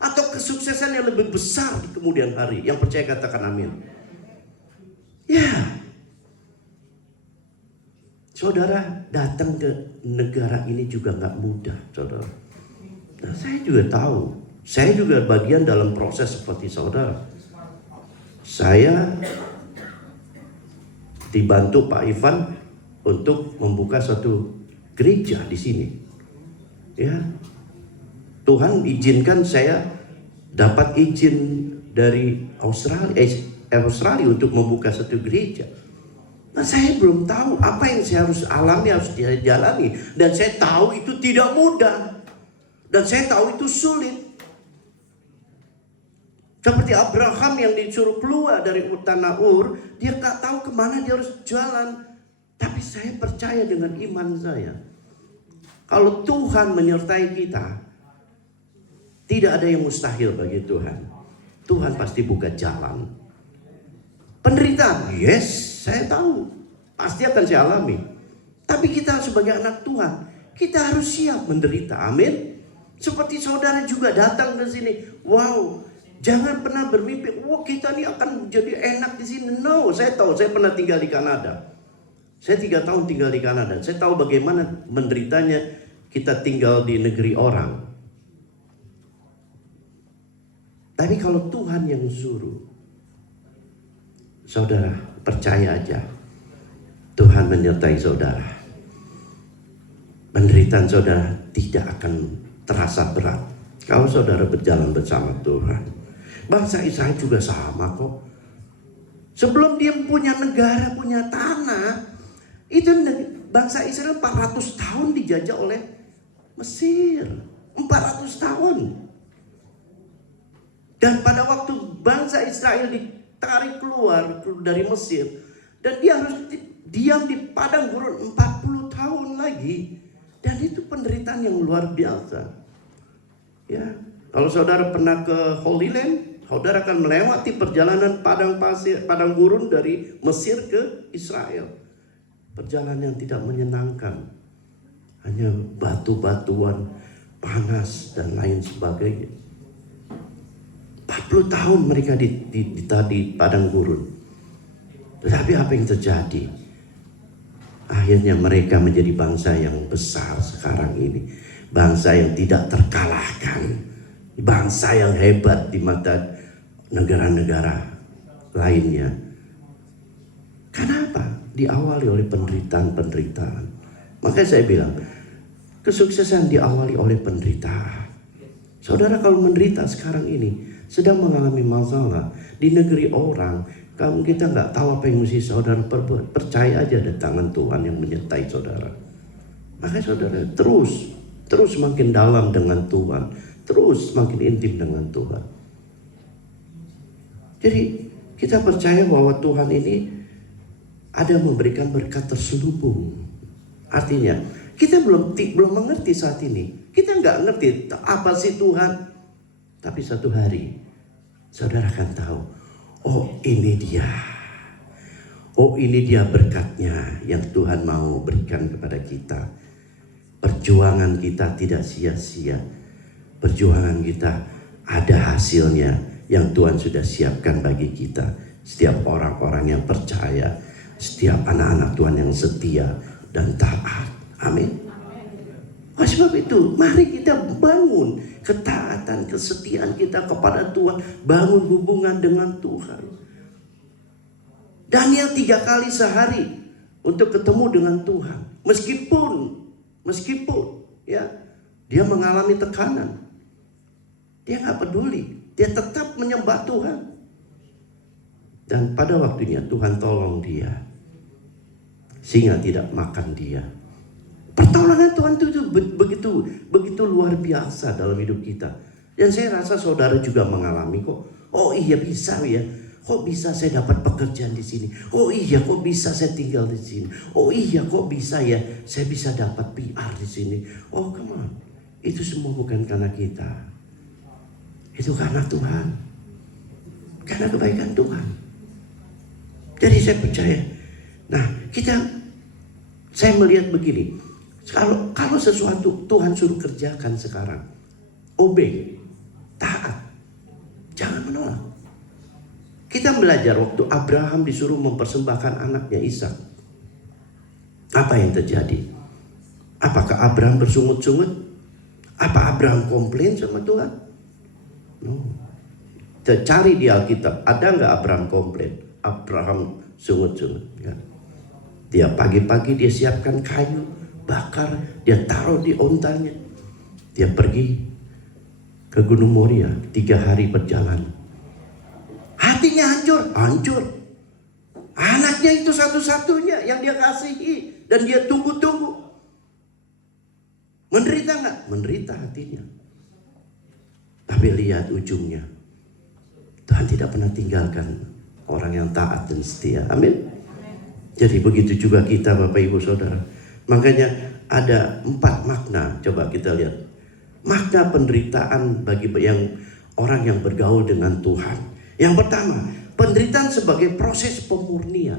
atau kesuksesan yang lebih besar di kemudian hari. Yang percaya katakan amin. Ya, saudara, datang ke negara ini juga nggak mudah, saudara. Nah, saya juga tahu, saya juga bagian dalam proses seperti saudara. Saya dibantu Pak Ivan untuk membuka satu gereja di sini. Ya, Tuhan izinkan saya dapat izin dari Australia untuk membuka satu gereja. Nah, saya belum tahu apa yang saya harus alami, harus jalani. Dan saya tahu itu tidak mudah. Dan saya tahu itu sulit. Seperti Abraham yang disuruh keluar dari tanah Ur, dia gak tahu kemana dia harus jalan. Tapi saya percaya dengan iman saya, kalau Tuhan menyertai kita, tidak ada yang mustahil bagi Tuhan. Tuhan pasti buka jalan. Penderitaan, yes, saya tahu, pasti akan saya alami. Tapi kita sebagai anak Tuhan, kita harus siap menderita, amin. Seperti saudara juga datang ke sini, wow, jangan pernah bermimpi, wah kita ini akan jadi enak di sini. No, saya tahu, saya pernah tinggal di Kanada. Saya 3 tahun tinggal di Kanada. Saya tahu bagaimana menderitanya kita tinggal di negeri orang. Tapi kalau Tuhan yang suruh, saudara percaya aja, Tuhan menyertai saudara. Penderitaan saudara tidak akan terasa berat kalau saudara berjalan bersama Tuhan. Bangsa Israel juga sama kok. Sebelum dia punya negara, punya tanah, itu bangsa Israel 400 tahun dijajah oleh Mesir. 400 tahun. Dan pada waktu bangsa Israel ditarik keluar dari Mesir, dan dia harus diam di padang gurun 40 tahun lagi. Dan itu penderitaan yang luar biasa. Ya, kalau saudara pernah ke Holy Land, saudara akan melewati perjalanan padang gurun dari Mesir ke Israel. Perjalanan yang tidak menyenangkan, hanya batu-batuan, panas dan lain sebagainya. 40 tahun mereka di padang gurun. Tetapi apa yang terjadi? Akhirnya mereka menjadi bangsa yang besar sekarang ini. Bangsa yang tidak terkalahkan. Bangsa yang hebat di mata negara-negara lainnya. Kenapa? Diawali oleh penderitaan. Makanya saya bilang, kesuksesan diawali oleh penderitaan. Saudara kalau menderita sekarang ini, sedang mengalami masalah di negeri orang, kalau kita nggak tahu apa yang mesti saudara perbuat, percaya aja ada tangan Tuhan yang menyertai saudara. Makanya saudara terus makin dalam dengan Tuhan, terus makin intim dengan Tuhan. Jadi kita percaya bahwa Tuhan ini ada memberikan berkat terselubung. Artinya kita belum mengerti saat ini. Kita nggak ngerti apa sih Tuhan. Tapi satu hari saudara akan tahu, oh ini dia. Oh ini dia berkatnya yang Tuhan mau berikan kepada kita. Perjuangan kita tidak sia-sia. Perjuangan kita ada hasilnya yang Tuhan sudah siapkan bagi kita. Setiap orang-orang yang percaya, setiap anak-anak Tuhan yang setia dan taat. Amin. Oleh sebab itu, mari kita bangun ketaatan, kesetiaan kita kepada Tuhan. Bangun hubungan dengan Tuhan. Daniel 3 kali sehari untuk ketemu dengan Tuhan. Meskipun ya dia mengalami tekanan. Dia gak peduli. Dia tetap menyembah Tuhan. Dan pada waktunya Tuhan tolong dia. Singa tidak makan dia. Pertolongan Tuhan itu begitu luar biasa dalam hidup kita. Dan saya rasa saudara juga mengalami kok. Oh iya bisa ya. Kok bisa saya dapat pekerjaan di sini? Oh iya kok bisa saya tinggal di sini? Oh iya kok bisa ya saya bisa dapat PR di sini? Oh come on. Itu semua bukan karena kita. Itu karena Tuhan. Karena kebaikan Tuhan. Jadi saya percaya. Nah saya melihat begini. Kalau sesuatu Tuhan suruh kerjakan sekarang, obey, taat, jangan menolak. Kita belajar waktu Abraham disuruh mempersembahkan anaknya Ishak. Apa yang terjadi? Apakah Abraham bersungut-sungut? Apa Abraham komplain sama Tuhan? No. Cari di Alkitab, ada nggak Abraham komplain? Abraham sungut-sungut? Ya. Dia pagi-pagi dia siapkan kayu, bakar, dia taruh di ontanya. Dia pergi ke Gunung Moria 3 hari perjalanan. Hatinya hancur. Anaknya itu satu-satunya yang dia kasihi dan dia tunggu-tunggu. Menderita nggak? Menderita hatinya. Tapi lihat ujungnya. Tuhan tidak pernah tinggalkan orang yang taat dan setia. Amin. Jadi begitu juga kita Bapak Ibu Saudara. Makanya ada 4 makna. Coba kita lihat. Makna penderitaan bagi orang yang bergaul dengan Tuhan. Yang pertama, penderitaan sebagai proses pemurnian.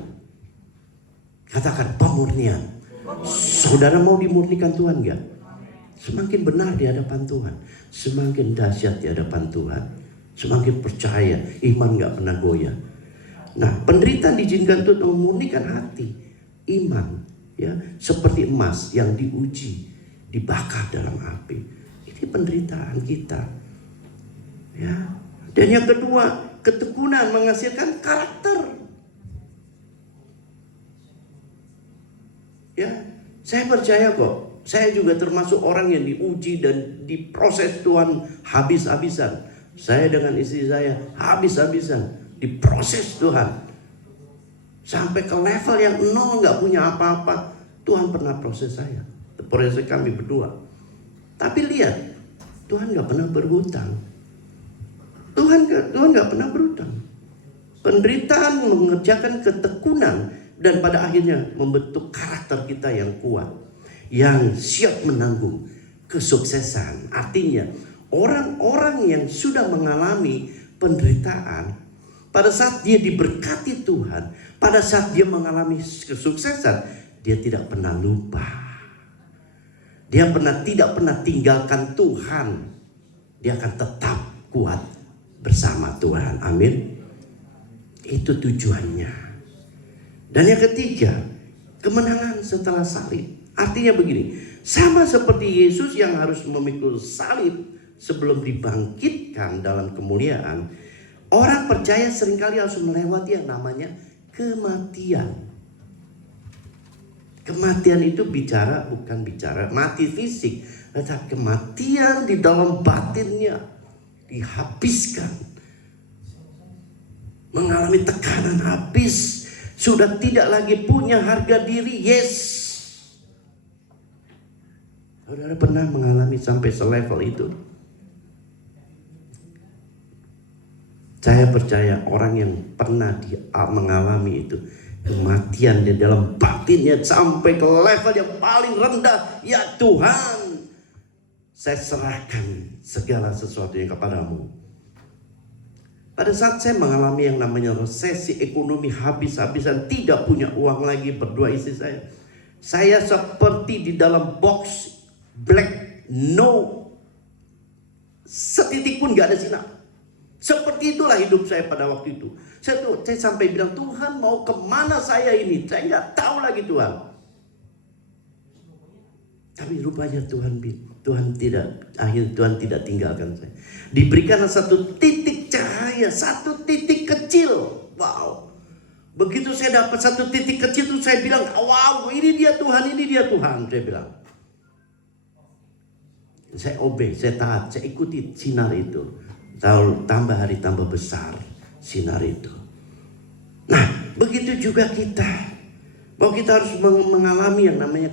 Katakan pemurnian. Saudara mau dimurnikan Tuhan enggak? Semakin benar di hadapan Tuhan, semakin dahsyat di hadapan Tuhan, semakin percaya, iman enggak pernah goyah. Nah, penderitaan diizinkan Tuhan memurnikan hati, iman, ya, seperti emas yang diuji, dibakar dalam api. Ini penderitaan kita, ya. Dan yang kedua, ketekunan menghasilkan karakter. Ya, saya percaya kok. Saya juga termasuk orang yang diuji dan diproses Tuhan habis-habisan. Saya dengan istri saya habis-habisan diproses Tuhan. Sampai ke level yang nol, nggak punya apa-apa. Tuhan pernah proses saya. Proses kami berdua. Tapi lihat, Tuhan nggak pernah berhutang. Tuhan nggak pernah berhutang. Penderitaan mengerjakan ketekunan dan pada akhirnya membentuk karakter kita yang kuat, yang siap menanggung kesuksesan. Artinya orang-orang yang sudah mengalami penderitaan, pada saat dia diberkati Tuhan, pada saat dia mengalami kesuksesan, dia tidak pernah lupa. Dia tidak pernah tinggalkan Tuhan. Dia akan tetap kuat bersama Tuhan. Amin. Itu tujuannya. Dan yang ketiga, kemenangan setelah salib. Artinya begini, sama seperti Yesus yang harus memikul salib sebelum dibangkitkan dalam kemuliaan, orang percaya seringkali harus melewati yang namanya kematian. Kematian itu bukan bicara mati fisik, tetapi kematian di dalam batinnya, dihabiskan. Mengalami tekanan habis, sudah tidak lagi punya harga diri. Yes. Saudara pernah mengalami sampai selevel itu? Saya percaya orang yang pernah mengalami itu, kematian di dalam batinnya sampai ke level yang paling rendah. Ya Tuhan, saya serahkan segala sesuatunya kepadamu. Pada saat saya mengalami yang namanya resesi ekonomi habis-habisan, tidak punya uang lagi, berdua istri saya seperti di dalam box black, no, setitik pun gak ada sinar. Seperti itulah hidup saya pada waktu itu. Saya sampai bilang, Tuhan mau kemana saya ini? Saya gak tahu lagi Tuhan. Tapi rupanya Tuhan tidak tinggalkan saya. Diberikan satu titik cahaya, satu titik kecil. Wow. Begitu saya dapat satu titik kecil itu saya bilang, wow, ini dia Tuhan, ini dia Tuhan. Saya bilang. Saya obey, saya taat, saya ikuti sinar itu. Tambah hari tambah besar sinar itu. Nah, begitu juga kita. Bahwa kita harus mengalami yang namanya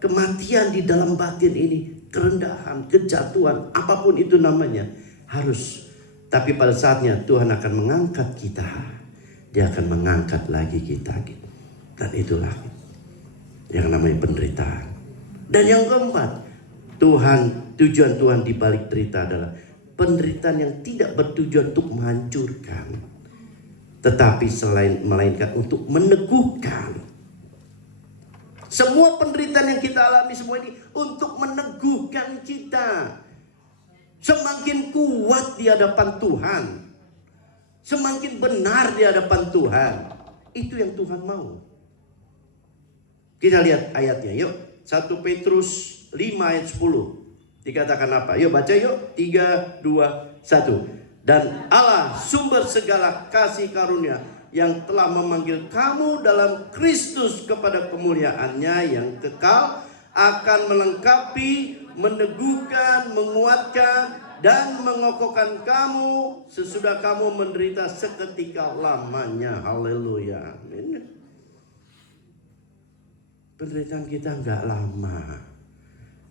kematian di dalam batin ini, kerendahan, kejatuhan, apapun itu namanya, harus. Tapi pada saatnya Tuhan akan mengangkat kita, Dia akan mengangkat lagi kita, dan itulah yang namanya penderitaan. Dan yang keempat, tujuan Tuhan di balik derita adalah penderitaan yang tidak bertujuan untuk menghancurkan, tetapi melainkan untuk meneguhkan. Semua penderitaan yang kita alami semua ini untuk meneguhkan kita. Semakin kuat di hadapan Tuhan, semakin benar di hadapan Tuhan. Itu yang Tuhan mau. Kita lihat ayatnya yuk. 1 Petrus 5 ayat 10. Dikatakan apa? Yuk baca yuk. 3, 2, 1. Dan Allah sumber segala kasih karunia yang telah memanggil kamu dalam Kristus kepada kemuliaannya yang kekal, akan melengkapi, meneguhkan, menguatkan, dan mengokohkan kamu sesudah kamu menderita seketika lamanya. Haleluya. Amin. Penderitaan kita nggak lama.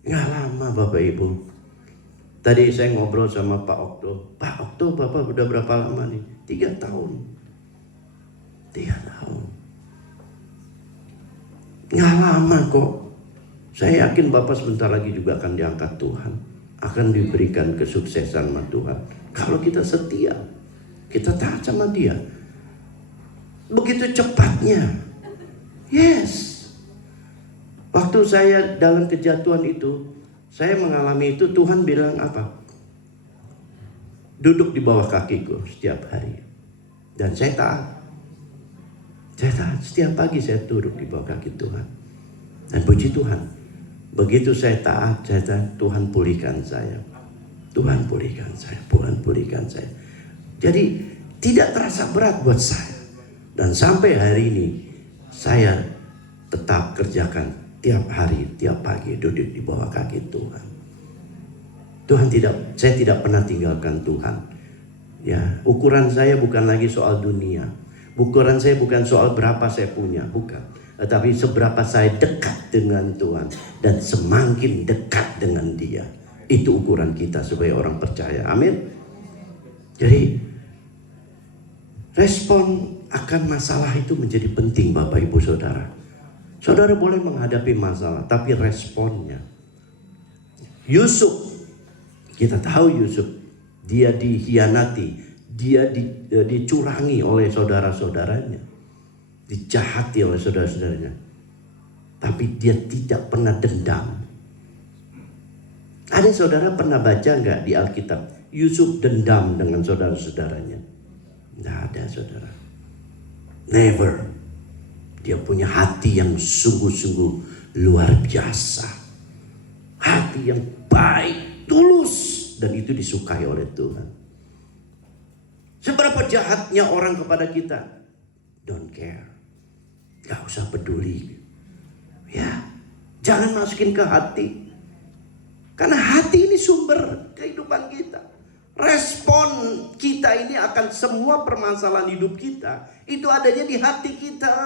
Nggak lama Bapak Ibu. Tadi saya ngobrol sama Pak Okto. Pak Okto, Bapak udah berapa lama nih? 3 tahun. 3 tahun. Nggak lama kok. Saya yakin Bapak sebentar lagi juga akan diangkat Tuhan. Akan diberikan kesuksesan sama Tuhan. Kalau kita setia, kita taat sama Dia. Begitu cepatnya. Yes. Waktu saya dalam kejatuhan itu, saya mengalami itu, Tuhan bilang apa? Duduk di bawah kakiku setiap hari. Dan saya taat. Saya taat. Setiap pagi saya duduk di bawah kaki Tuhan. Dan puji Tuhan. Begitu saya taat, Tuhan pulihkan saya. Tuhan pulihkan saya. Tuhan pulihkan saya. Jadi tidak terasa berat buat saya. Dan sampai hari ini saya tetap kerjakan tiap hari, tiap pagi duduk di bawah kaki Tuhan. Saya tidak pernah tinggalkan Tuhan. Ya, ukuran saya bukan lagi soal dunia. Ukuran saya bukan soal berapa saya punya, bukan. Tetapi seberapa saya dekat dengan Tuhan dan semakin dekat dengan Dia. Itu ukuran kita sebagai orang percaya. Amin. Jadi respon akan masalah itu menjadi penting Bapak Ibu Saudara. Saudara boleh menghadapi masalah, tapi responnya. Yusuf, kita tahu Yusuf, dia dikhianati, dia dicurangi oleh saudara-saudaranya, dijahati oleh saudara-saudaranya. Tapi dia tidak pernah dendam. Ada saudara pernah baca nggak di Alkitab? Yusuf dendam dengan saudara-saudaranya. Tidak ada saudara. Never. Dia punya hati yang sungguh-sungguh luar biasa. Hati yang baik, tulus. Dan itu disukai oleh Tuhan. Seberapa jahatnya orang kepada kita, don't care. Gak usah peduli. Ya, jangan masukin ke hati. Karena hati ini sumber kehidupan kita. Respon kita ini akan semua permasalahan hidup kita. Itu adanya di hati kita.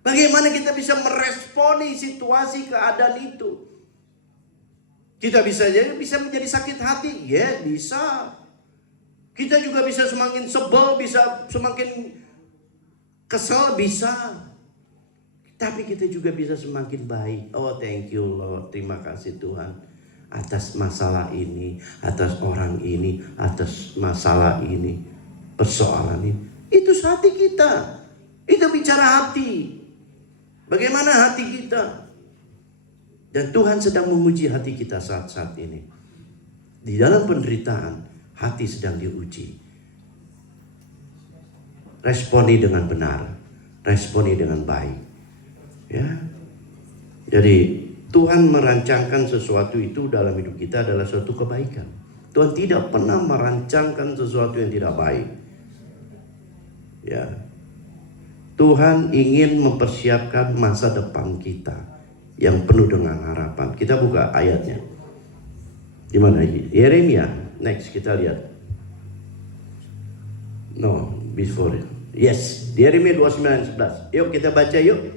Bagaimana kita bisa meresponi situasi keadaan itu? Kita bisa menjadi sakit hati, ya bisa. Kita juga bisa semakin sebel, bisa semakin kesel, bisa. Tapi kita juga bisa semakin baik. Oh thank you Lord, terima kasih Tuhan atas masalah ini, atas orang ini, atas masalah ini, persoalan ini. Itu hati kita. Itu bicara hati. Bagaimana hati kita? Dan Tuhan sedang menguji hati kita saat-saat ini. Di dalam penderitaan, hati sedang diuji. Responi dengan benar, responi dengan baik. Ya. Jadi Tuhan merancangkan sesuatu itu dalam hidup kita adalah suatu kebaikan. Tuhan tidak pernah merancangkan sesuatu yang tidak baik. Ya. Tuhan ingin mempersiapkan masa depan kita yang penuh dengan harapan. Kita buka ayatnya. Di mana? Yeremia. Next kita lihat. No, before it. Yes, Yeremia 29:11. Yuk kita baca yuk.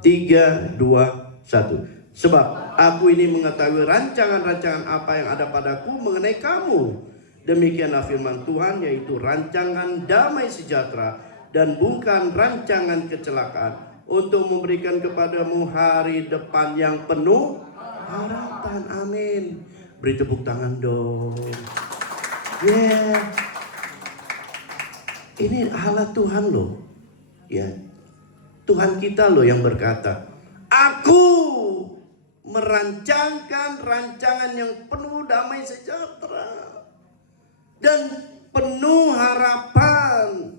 3, 2, 1. Sebab aku ini mengetahui rancangan-rancangan apa yang ada padaku mengenai kamu. Demikianlah firman Tuhan, yaitu rancangan damai sejahtera dan bukan rancangan kecelakaan, untuk memberikan kepadamu hari depan yang penuh harapan. Amin. Beri tepuk tangan dong. Yeah. Ini Allah Tuhan loh. Ya. Tuhan kita loh yang berkata, aku merancangkan rancangan yang penuh damai sejahtera dan penuh harapan.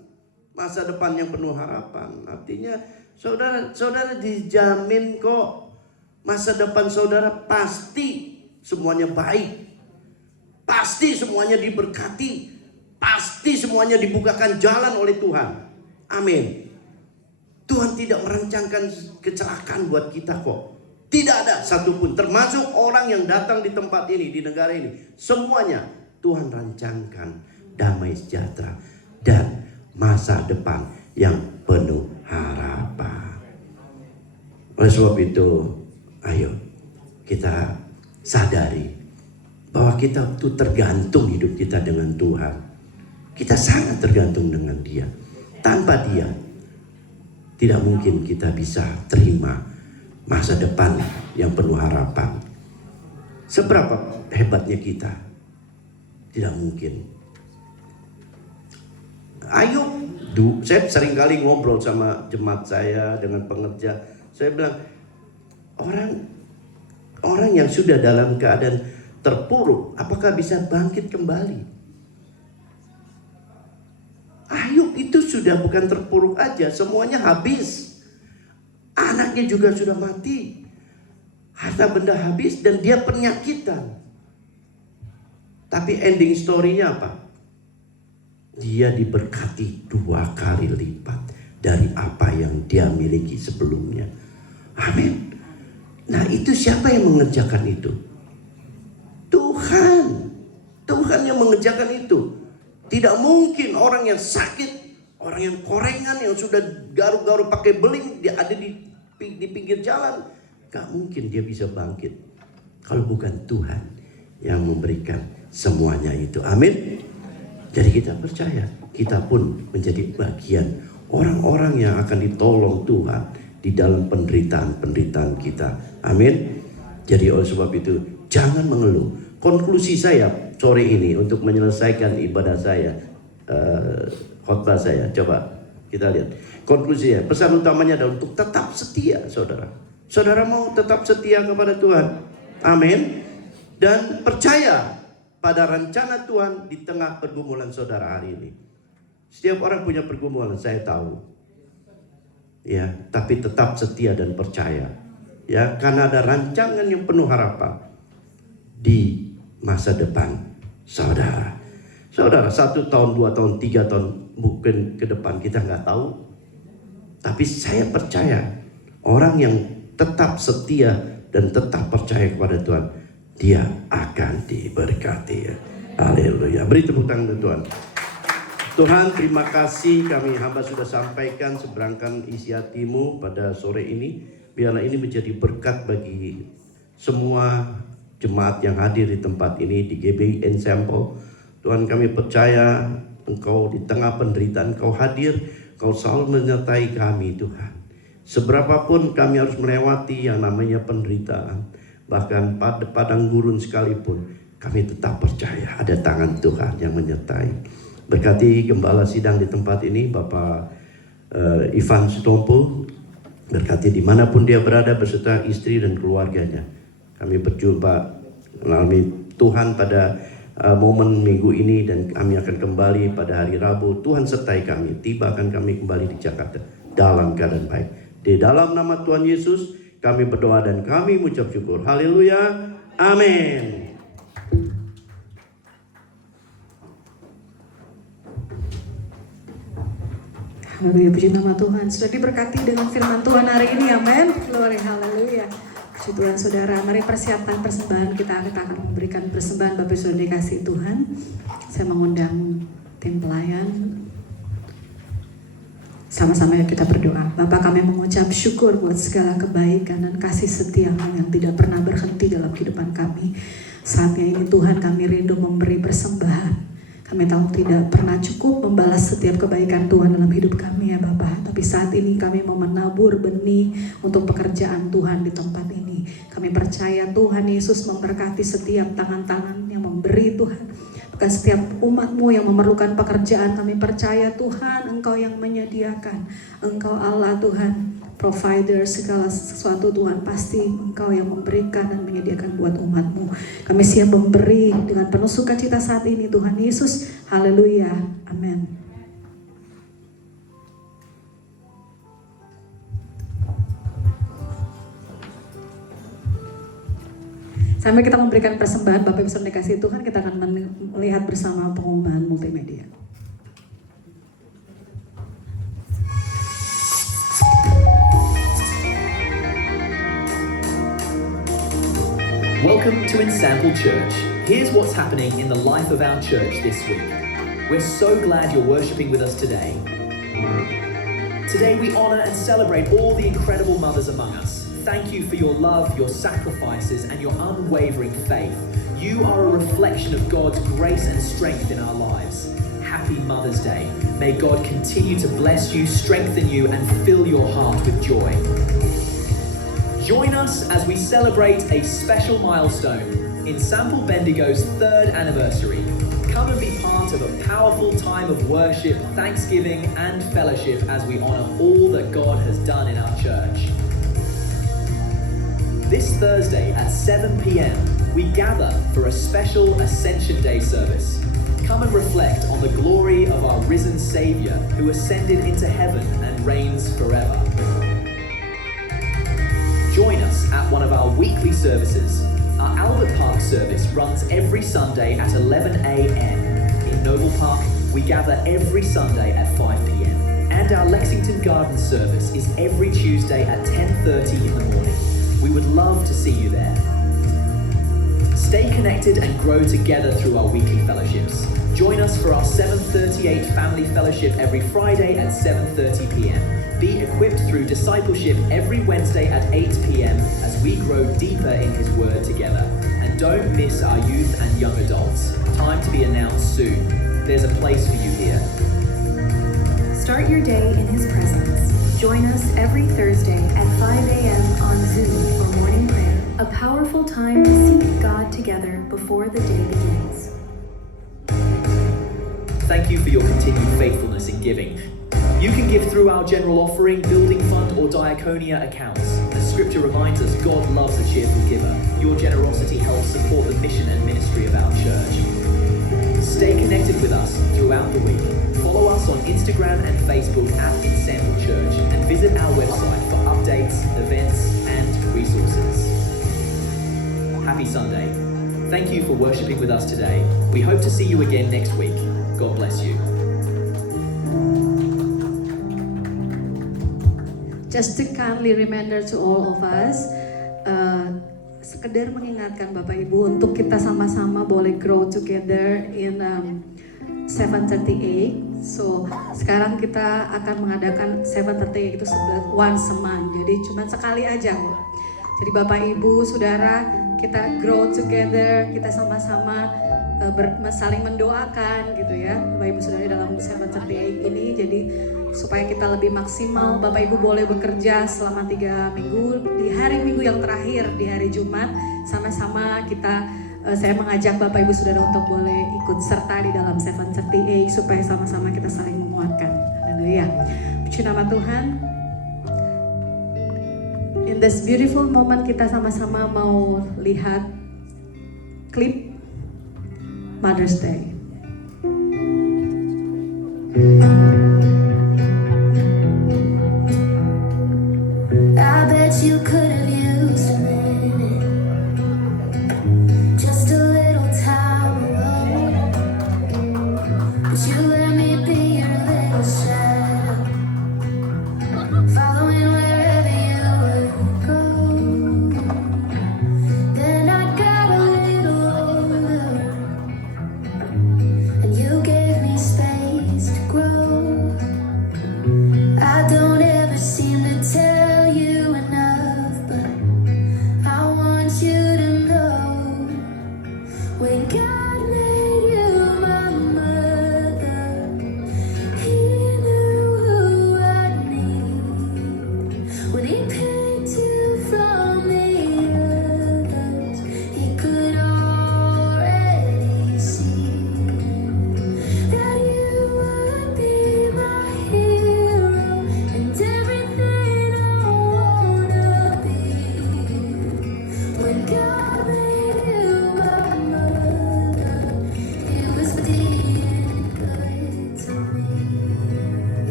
Masa depan yang penuh harapan. Artinya saudara dijamin kok. Masa depan saudara pasti semuanya baik. Pasti semuanya diberkati. Pasti semuanya dibukakan jalan oleh Tuhan. Amin. Tuhan tidak merancangkan kecelakaan buat kita kok. Tidak ada satupun, termasuk orang yang datang di tempat ini, di negara ini. Semuanya Tuhan rancangkan damai sejahtera dan masa depan yang penuh harapan. Oleh sebab itu, ayo kita sadari bahwa kita tuh tergantung hidup kita dengan Tuhan. Kita sangat tergantung dengan Dia. Tanpa Dia, tidak mungkin kita bisa terima masa depan yang penuh harapan. Seberapa hebatnya kita, tidak mungkin. Ayub, saya sering kali ngobrol sama jemaat saya dengan pengerja. Saya bilang, orang yang sudah dalam keadaan terpuruk, apakah bisa bangkit kembali? Ayub itu sudah bukan terpuruk aja, semuanya habis. Anaknya juga sudah mati. Harta benda habis dan dia penyakitan. Tapi ending story-nya apa? Dia diberkati 2 kali lipat dari apa yang dia miliki sebelumnya. Amin. Nah, itu siapa yang mengerjakan itu? Tuhan. Tuhan yang mengerjakan itu. Tidak mungkin orang yang sakit, orang yang korengan, yang sudah garuk-garuk pakai beling, dia ada di pinggir jalan, gak mungkin dia bisa bangkit kalau bukan Tuhan yang memberikan semuanya itu. Amin. Jadi kita percaya, kita pun menjadi bagian orang-orang yang akan ditolong Tuhan di dalam penderitaan-penderitaan kita. Amin. Jadi oleh sebab itu, jangan mengeluh. Konklusi saya sore ini untuk menyelesaikan ibadah saya, khotbah saya, coba kita lihat. Konklusinya, pesan utamanya adalah untuk tetap setia, saudara. Saudara mau tetap setia kepada Tuhan. Amin. Dan percaya pada rencana Tuhan di tengah pergumulan saudara hari ini. Setiap orang punya pergumulan, saya tahu. Ya, tapi tetap setia dan percaya. Ya, karena ada rancangan yang penuh harapan di masa depan saudara. Saudara, 1 tahun, 2 tahun, 3 tahun mungkin ke depan kita nggak tahu. Tapi saya percaya orang yang tetap setia dan tetap percaya kepada Tuhan, dia akan diberkati. Haleluya. Beri tepuk tangan untuk Tuhan. Tuhan, terima kasih, kami hamba sudah sampaikan seberangkan isi hatimu pada sore ini. Biarlah ini menjadi berkat bagi semua jemaat yang hadir di tempat ini, di GBI Ensemble. Tuhan, kami percaya Engkau di tengah penderitaan, Engkau hadir. Kau selalu menyertai kami, Tuhan. Seberapapun kami harus melewati yang namanya penderitaan, bahkan pada padang gurun sekalipun, kami tetap percaya ada tangan Tuhan yang menyertai. Berkati gembala sidang di tempat ini, Bapak Ivan Sutompo. Berkati dimanapun dia berada beserta istri dan keluarganya. Kami berjumpa melalui Tuhan pada momen minggu ini, dan kami akan kembali pada hari Rabu. Tuhan sertai kami, tiba akan kami kembali di Jakarta dalam keadaan baik. Di dalam nama Tuhan Yesus kami berdoa dan kami mengucap syukur. Haleluya. Amin. Haleluya, puji nama Tuhan. Sudah diberkati dengan firman Tuhan hari ini, amin. Glory, haleluya. Puji Tuhan, saudara. Mari persiapkan persembahan kita akan memberikan persembahan Bapak Saudara dikasih Tuhan. Saya mengundang tim pelayan. Sama-sama yuk kita berdoa. Bapak, kami mengucap syukur buat segala kebaikan dan kasih setia-Mu yang tidak pernah berhenti dalam kehidupan kami. Saatnya ini Tuhan, kami rindu memberi persembahan. Kami tahu tidak pernah cukup membalas setiap kebaikan Tuhan dalam hidup kami ya Bapak. Tapi saat ini kami mau menabur benih untuk pekerjaan Tuhan di tempat ini. Kami percaya Tuhan Yesus memberkati setiap tangan-tangan yang memberi Tuhan. Bukan setiap umat-Mu yang memerlukan pekerjaan. Kami percaya Tuhan, Engkau yang menyediakan. Engkau Allah Tuhan, provider segala sesuatu Tuhan. Pasti Engkau yang memberikan dan menyediakan buat umat-Mu. Kami siap memberi dengan penuh sukacita saat ini Tuhan Yesus. Haleluya. Amin. Sambil kita memberikan persembahan, Bapak Ibu saudara dikasihi Tuhan, kita akan melihat bersama pengumuman multimedia. Welcome to Ensample Church. Here's what's happening in the life of our church this week. We're so glad you're worshiping with us today. Today we honor and celebrate all the incredible mothers among us. Thank you for your love, your sacrifices, and your unwavering faith. You are a reflection of God's grace and strength in our lives. Happy Mother's Day. May God continue to bless you, strengthen you, and fill your heart with joy. Join us as we celebrate a special milestone, Ensample Bendigo's 3rd anniversary. Come and be part of a powerful time of worship, thanksgiving, and fellowship as we honor all that God has done in our church. This Thursday at 7 p.m, we gather for a special Ascension Day service. Come and reflect on the glory of our risen Savior who ascended into heaven and reigns forever. Join us at one of our weekly services. Our Albert Park service runs every Sunday at 11 a.m. In Noble Park, we gather every Sunday at 5 p.m. And our Lexington Gardens service is every Tuesday at 10:30 in the morning. We would love to see you there. Stay connected and grow together through our weekly fellowships. Join us for our 7:38 Family Fellowship every Friday at 7:30 p.m. Be equipped through discipleship every Wednesday at 8 p.m. as we grow deeper in His Word together. And don't miss our youth and young adults. Time to be announced soon. There's a place for you here. Start your day in His presence. Join us every Thursday at 5 a.m. on Zoom for morning prayer, a powerful time to seek God together before the day begins. Thank you for your continued faithfulness in giving. You can give through our general offering, building fund, or diaconia accounts. As Scripture reminds us, God loves a cheerful giver. Your generosity helps support the mission and ministry of our church. Stay connected with us throughout the week. Follow us on Instagram and Facebook at Ensample Church and visit our website for updates, events, and resources. Happy Sunday. Thank you for worshiping with us today. We hope to see you again next week. God bless you. Just a kindly reminder to all of us, sekedar mengingatkan Bapak Ibu untuk kita sama-sama boleh grow together in 738. So sekarang kita akan mengadakan 738 itu once a month. Jadi cuma sekali aja kok. Jadi Bapak Ibu, Saudara, kita grow together, kita sama-sama saling mendoakan gitu ya Bapak Ibu Saudara dalam 738 ini. Jadi supaya kita lebih maksimal, Bapak Ibu boleh bekerja selama 3 minggu. Di hari Minggu yang terakhir, di hari Jumat, sama-sama saya mengajak Bapak Ibu Saudara untuk boleh ikut serta di dalam 738 supaya sama-sama kita saling menguatkan. Haleluya. Puji nama Tuhan. In this beautiful moment kita sama-sama mau lihat klip Mother's Day. I bet you could have used a minute, just a little time alone. But you let me be your little shadow, following wherever you would go. Then I got a little older, and you gave me space to grow.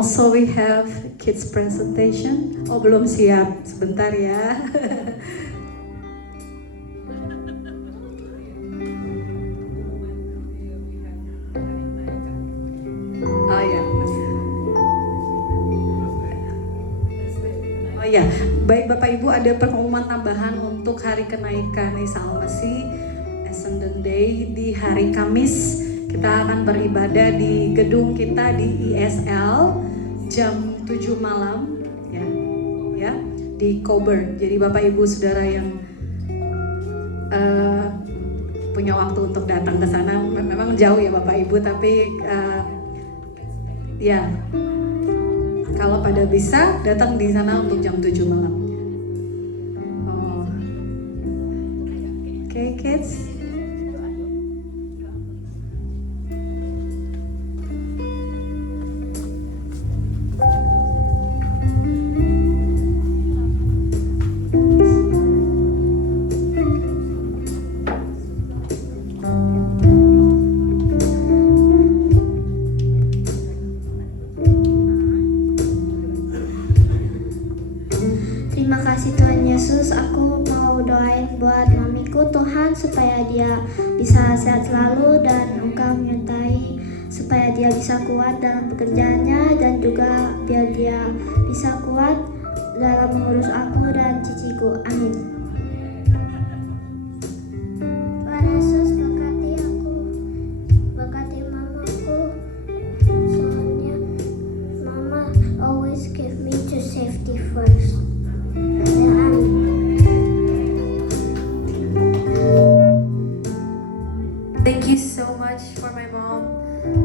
also we have kids presentation. Oh, belum siap, sebentar ya. Oh ya. Oh ya, baik Bapak Ibu, ada pengumuman tambahan untuk hari kenaikan Isa Al-Masih Ascension Day di hari Kamis. Kita akan beribadah di gedung kita di ISL jam 7 malam ya di Coburn. Jadi Bapak Ibu Saudara yang punya waktu untuk datang ke sana, memang jauh ya Bapak Ibu, tapi ya kalau pada bisa datang di sana untuk jam 7 malam. Oh. Okay, kids. Terima kasih Tuhan Yesus, aku mau doain buat mamiku Tuhan supaya dia bisa sehat selalu dan Engkau menyertai supaya dia bisa kuat dalam pekerjaannya dan juga biar dia bisa kuat dalam mengurus aku dan ciciku. Amin. Tuhan Yesus berkati aku, berkati mamaku, soalnya mama always give me to safety first. Thank you so much for my mom.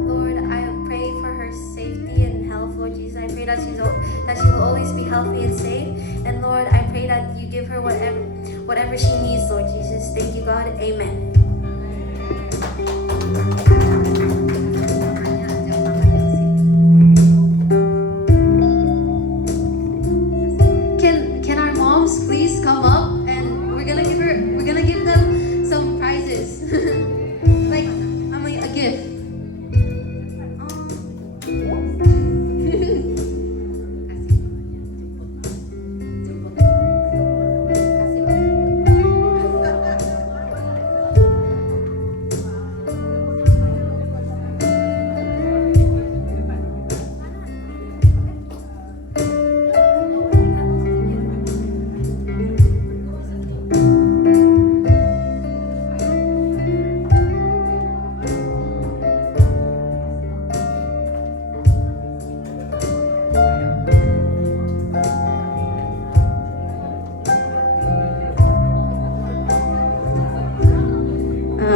Lord, I pray for her safety and health, Lord Jesus. I pray that she will always be healthy and safe. And Lord, I pray that you give her whatever she needs, Lord Jesus. Thank you, God. Amen. Can our moms please come up and we're gonna give them some prizes. Like, I mean, a gift.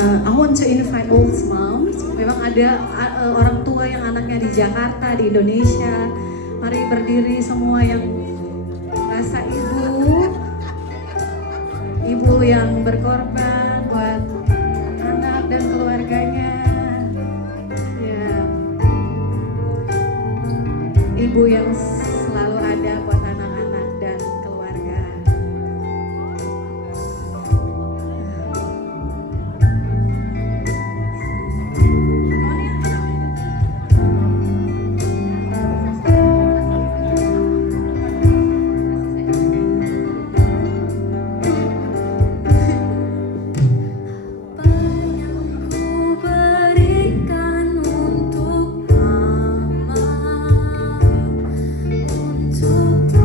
I want to invite all moms. Memang ada orang tua yang anaknya di Jakarta, di Indonesia. Mari berdiri semua yang merasa ibu yang berkorban buat anak dan keluarganya. Ya, ibu yang selalu ada buat anak-anak dan keluarga. Berikan untuk mama, untuk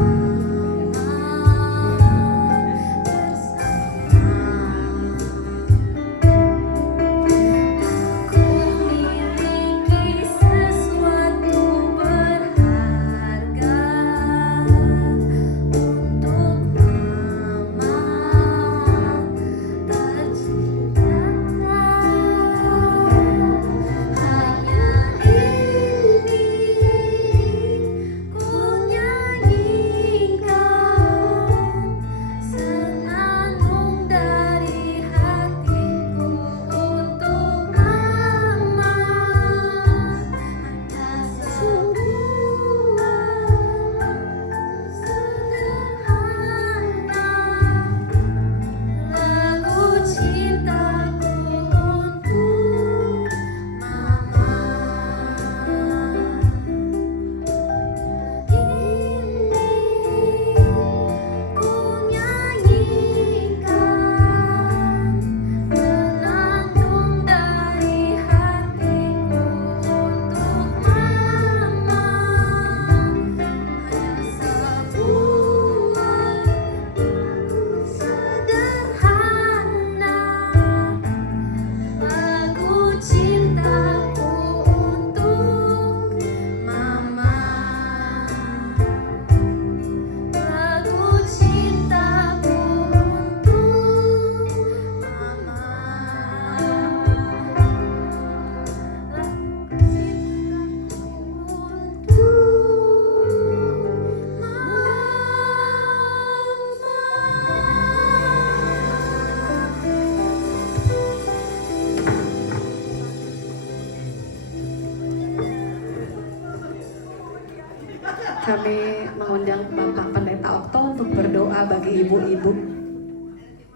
Kami mengundang Bapak Pendeta Okto untuk berdoa bagi ibu-ibu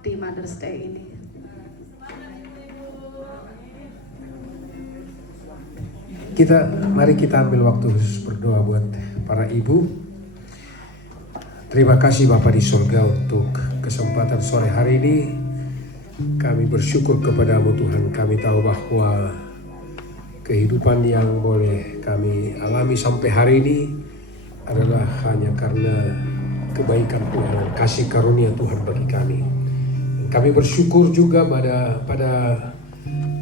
di Mother's Day ini. Mari kita ambil waktu khusus berdoa buat para ibu. Terima kasih Bapa di surga untuk kesempatan sore hari ini. Kami bersyukur kepadamu Tuhan. Kami tahu bahwa kehidupan yang boleh kami alami sampai hari ini adalah hanya karena kebaikan Tuhan dan kasih karunia Tuhan bagi kami. Dan kami bersyukur juga pada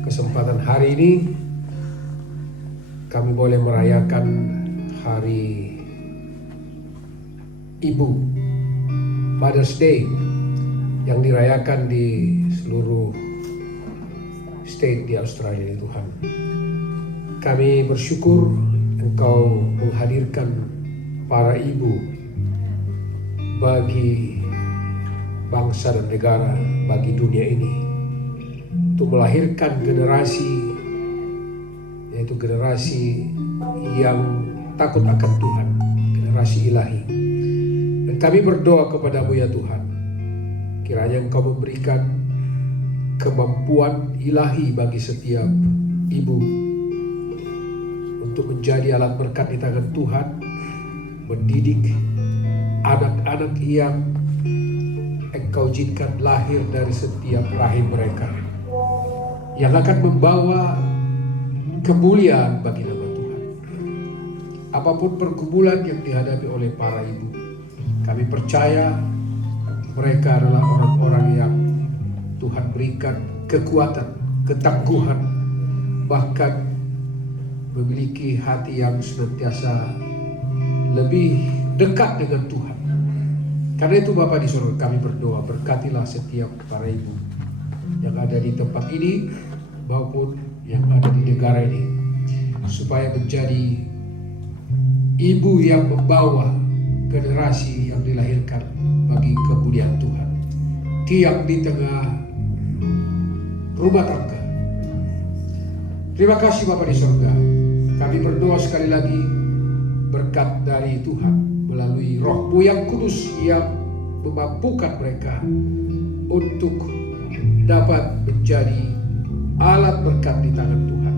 kesempatan hari ini kami boleh merayakan hari Ibu, Mother's Day, yang dirayakan di seluruh state di Australia Tuhan. Kami bersyukur Engkau menghadirkan para ibu bagi bangsa dan negara, bagi dunia ini, untuk melahirkan generasi, yaitu generasi yang takut akan Tuhan, generasi ilahi. Dan kami berdoa kepadamu ya Tuhan, kiranya Engkau memberikan kemampuan ilahi bagi setiap ibu untuk menjadi alat berkat di tangan Tuhan, mendidik anak-anak yang Engkau izinkan lahir dari setiap rahim mereka, yang akan membawa kemuliaan bagi nama Tuhan. Apapun pergumulan yang dihadapi oleh para ibu, kami percaya mereka adalah orang-orang yang Tuhan berikan kekuatan, ketangguhan, bahkan memiliki hati yang senantiasa lebih dekat dengan Tuhan. Karena itu Bapa di surga, kami berdoa, berkatilah setiap para ibu yang ada di tempat ini maupun yang ada di negara ini, supaya menjadi ibu yang membawa generasi yang dilahirkan bagi kemuliaan Tuhan, tiang di tengah rumah tangga. Terima kasih Bapa di surga. Kami berdoa sekali lagi, berkat dari Tuhan melalui Roh-Mu yang kudus yang memampukan mereka untuk dapat menjadi alat berkat di tangan Tuhan.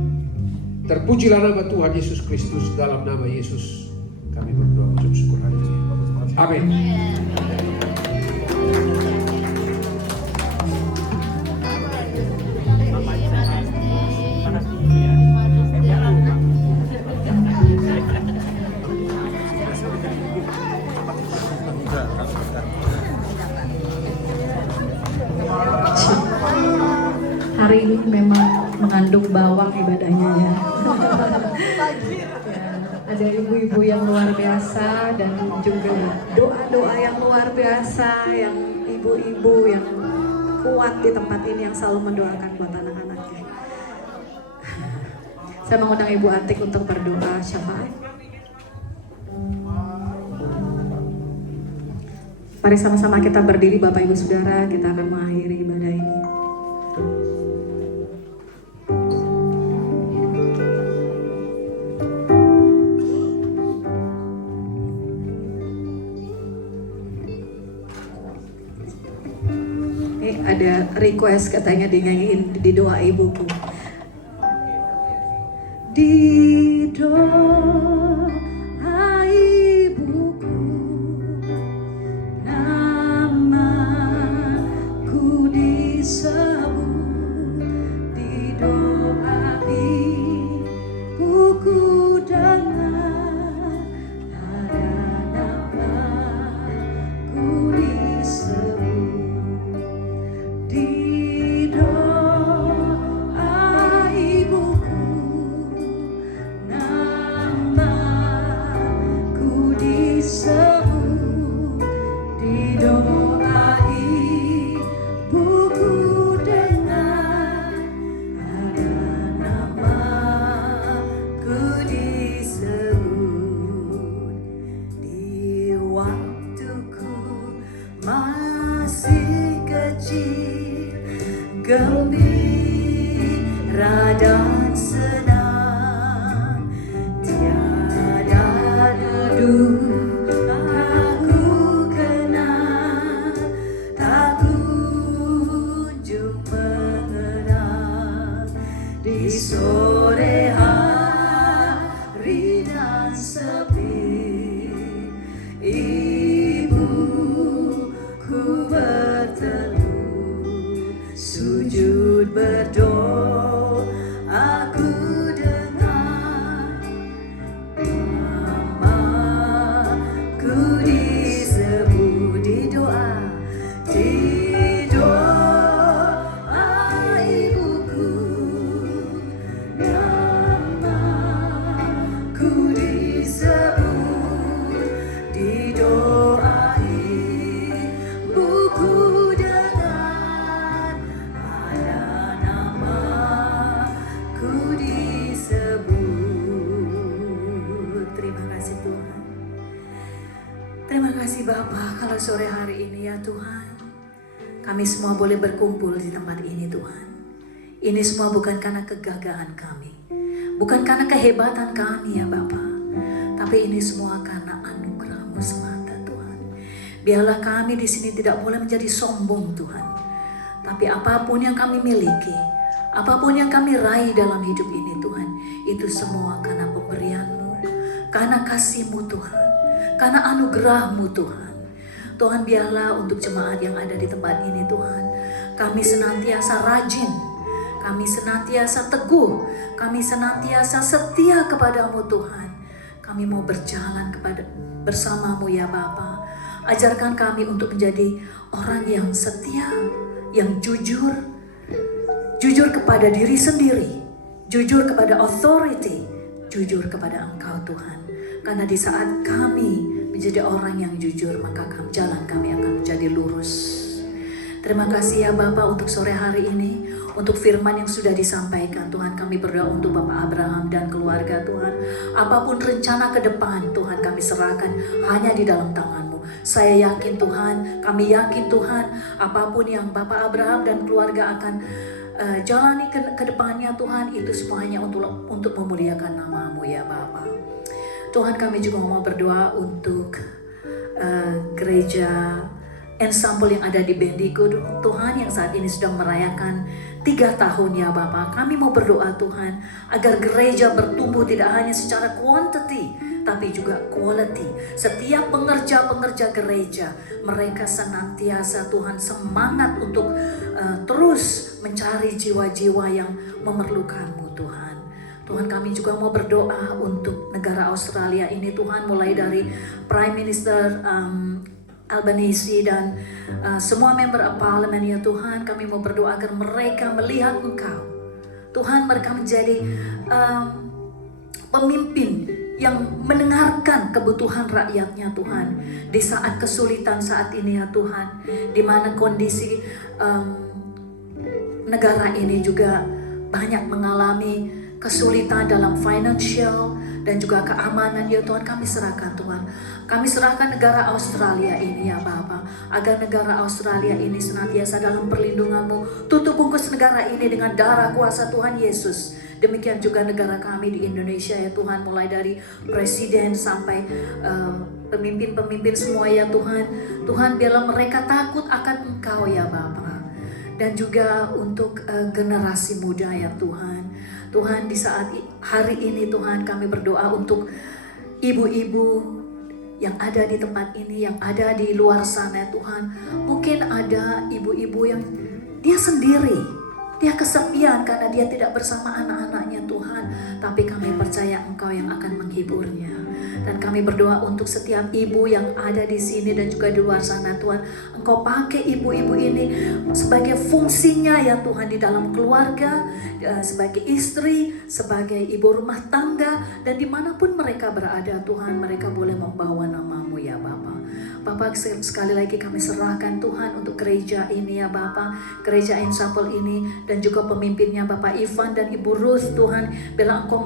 Terpujilah nama Tuhan Yesus Kristus. Dalam nama Yesus kami berdoa, syukur hari ini. Amin. Hari ini memang mengandung bawang ibadahnya ya. Ada ibu-ibu yang luar biasa dan juga doa-doa yang luar biasa, yang ibu-ibu yang kuat di tempat ini yang selalu mendoakan buat anak-anaknya. Saya mengundang Ibu Atik untuk berdoa syafaat. Mari sama-sama kita berdiri Bapak Ibu Saudara, kita akan mengakhiri ibadah ini. Ada request katanya dinyanyiin di doa ibuku. Di doa ibuku, namaku disebut. Di doa ibuku dengar, ada namaku disebut. Di doa ibuku, namaku disebut. Di doa ibuku dengar, ada namaku disebut. Di waktuku masih kecil, gembira dan senang, tiada duduh Terima kasih Bapa, kalau sore hari ini ya Tuhan, kami semua boleh berkumpul di tempat ini Tuhan. Ini semua bukan karena kegagahan kami, bukan karena kehebatan kami ya Bapa, tapi ini semua karena anugerah-Mu semata Tuhan. Biarlah kami di sini tidak boleh menjadi sombong Tuhan, tapi apapun yang kami miliki, apapun yang kami raih dalam hidup ini Tuhan, itu semua karena pemberian-Mu, karena kasih-Mu Tuhan, karena anugerah-Mu Tuhan. Tuhan, biarlah untuk jemaat yang ada di tempat ini Tuhan, kami senantiasa rajin, kami senantiasa teguh, kami senantiasa setia kepadamu Tuhan. Kami mau berjalan bersamamu ya Bapa. Ajarkan kami untuk menjadi orang yang setia, yang jujur kepada diri sendiri, jujur kepada authority, jujur kepada Engkau Tuhan. Karena di saat kami menjadi orang yang jujur, maka jalan kami akan menjadi lurus. Terima kasih ya Bapak untuk sore hari ini, untuk firman yang sudah disampaikan. Tuhan, kami berdoa untuk Bapak Abraham dan keluarga Tuhan. Apapun rencana ke depan Tuhan, kami serahkan hanya di dalam tangan-Mu. Saya yakin Tuhan, kami yakin Tuhan, apapun yang Bapak Abraham dan keluarga akan jalani ke depannya Tuhan, itu semuanya untuk memuliakan nama-Mu ya Bapak. Tuhan, kami juga mau berdoa untuk gereja ensemble yang ada di Bendigo Tuhan, yang saat ini sedang merayakan 3 tahun ya Bapak. Kami mau berdoa Tuhan agar gereja bertumbuh tidak hanya secara quantity tapi juga quality. Setiap pengerja-pengerja gereja, mereka senantiasa Tuhan semangat untuk terus mencari jiwa-jiwa yang memerlukan-Mu Tuhan. Tuhan, kami juga mau berdoa untuk negara Australia ini Tuhan, mulai dari Prime Minister Albanese dan semua member of parliament ya Tuhan. Kami mau berdoa agar mereka melihat Engkau Tuhan, mereka menjadi pemimpin yang mendengarkan kebutuhan rakyatnya Tuhan, di saat kesulitan saat ini ya Tuhan, di mana kondisi negara ini juga banyak mengalami kesulitan dalam financial dan juga keamanan ya Tuhan. Kami serahkan Tuhan, kami serahkan negara Australia ini ya Bapa, agar negara Australia ini senantiasa dalam perlindungan-Mu. Tutup bungkus negara ini dengan darah kuasa Tuhan Yesus. Demikian juga negara kami di Indonesia ya Tuhan, mulai dari presiden sampai pemimpin-pemimpin semua ya Tuhan. Tuhan, biarlah mereka takut akan Engkau ya Bapa. Dan juga untuk generasi muda ya Tuhan. Tuhan, di saat hari ini Tuhan, kami berdoa untuk ibu-ibu yang ada di tempat ini, yang ada di luar sana Tuhan. Mungkin ada ibu-ibu yang dia sendiri, dia kesepian karena dia tidak bersama anak-anaknya Tuhan. Tapi kami percaya Engkau yang akan menghiburnya. Dan kami berdoa untuk setiap ibu yang ada di sini dan juga di luar sana Tuhan. Engkau pakai ibu-ibu ini sebagai fungsinya ya Tuhan, di dalam keluarga, sebagai istri, sebagai ibu rumah tangga, dan dimanapun mereka berada Tuhan, mereka boleh membawa nama-Mu ya Bapa. Bapak, sekali lagi kami serahkan Tuhan untuk gereja ini ya Bapa, gereja Ensemble ini, dan juga pemimpinnya Bapak Ivan dan Ibu Ruth Tuhan. Bila Engkau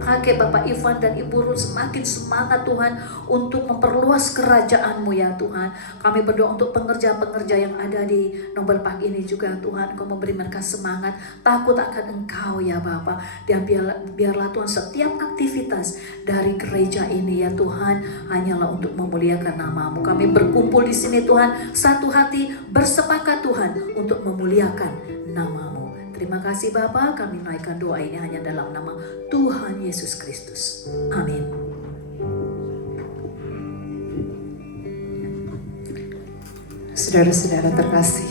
pakai Bapak Ivan dan Ibu Ruth semakin semangat Tuhan untuk memperluas kerajaan-Mu ya Tuhan. Kami berdoa untuk pengerja-pengerja yang ada di Noble Park ini juga Tuhan, Engkau memberi mereka semangat, takut akan Engkau ya Bapa. Dan biarlah Tuhan setiap aktivitas dari gereja ini ya Tuhan hanyalah untuk memuliakan nama-Mu. Kami berkumpul di sini Tuhan, satu hati bersepakat Tuhan untuk memuliakan nama-Mu. Terima kasih Bapa, kami naikkan doa ini hanya dalam nama Tuhan Yesus Kristus. Amin. Saudara-saudara terkasih,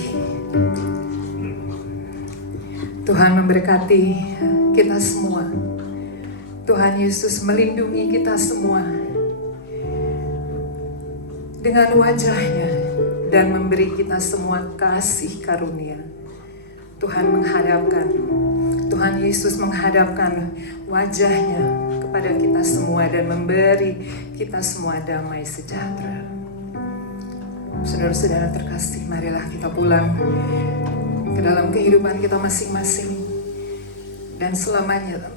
Tuhan memberkati kita semua. Tuhan Yesus melindungi kita semua dengan wajah-Nya dan memberi kita semua kasih karunia. Tuhan Yesus menghadapkan wajah-Nya kepada kita semua dan memberi kita semua damai sejahtera. Saudara-saudara terkasih, marilah kita pulang ke dalam kehidupan kita masing-masing, dan selamanya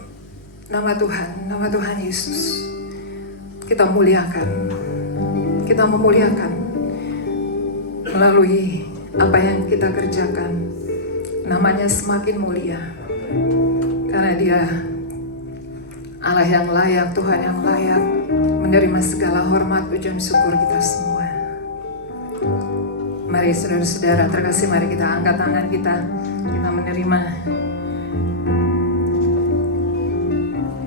nama Tuhan Yesus kita muliakan. kita memuliakan melalui apa yang kita kerjakan. Namanya semakin mulia karena Dia Allah yang layak, Tuhan yang layak menerima segala hormat, pujian, syukur kita semua. Mari saudara-saudara terkasih, mari kita angkat tangan kita menerima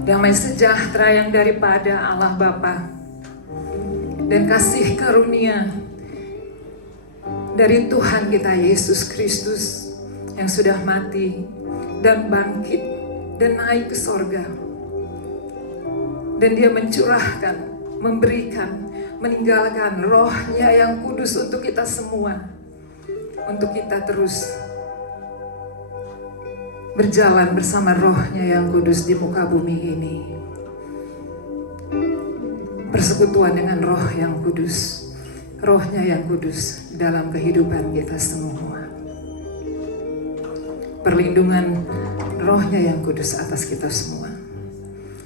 damai sejahtera yang daripada Allah Bapa dan kasih karunia dari Tuhan kita Yesus Kristus yang sudah mati dan bangkit dan naik ke sorga. Dan Dia mencurahkan, memberikan, meninggalkan roh-Nya yang kudus untuk kita semua. Untuk kita terus berjalan bersama roh-Nya yang kudus di muka bumi ini. Persekutuan dengan roh yang kudus, roh-Nya yang kudus dalam kehidupan kita semua. Perlindungan roh-Nya yang kudus atas kita semua.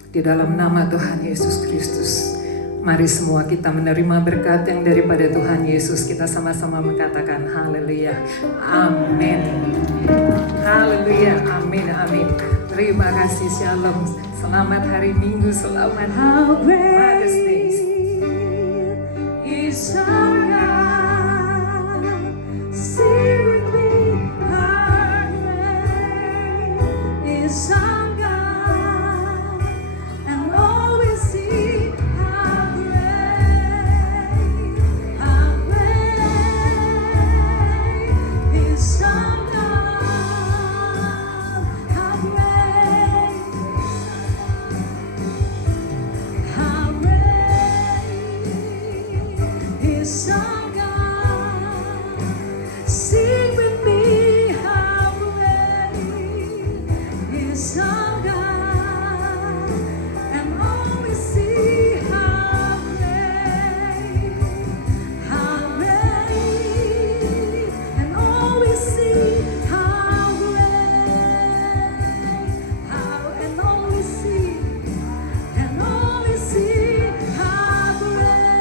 Di dalam nama Tuhan Yesus Kristus, mari semua kita menerima berkat yang daripada Tuhan Yesus. Kita sama-sama mengatakan haleluya, amin. Haleluya, amin, amin. Terima kasih, shalom. Selamat hari Minggu, selamat Mother's Day. Is our God, sing with me, how great is our God, and all we see, how great is our God, how great is our God. Sing with me, how great is our God, and all we see, how great, and all we see, how great, and all we see, and all we see, how great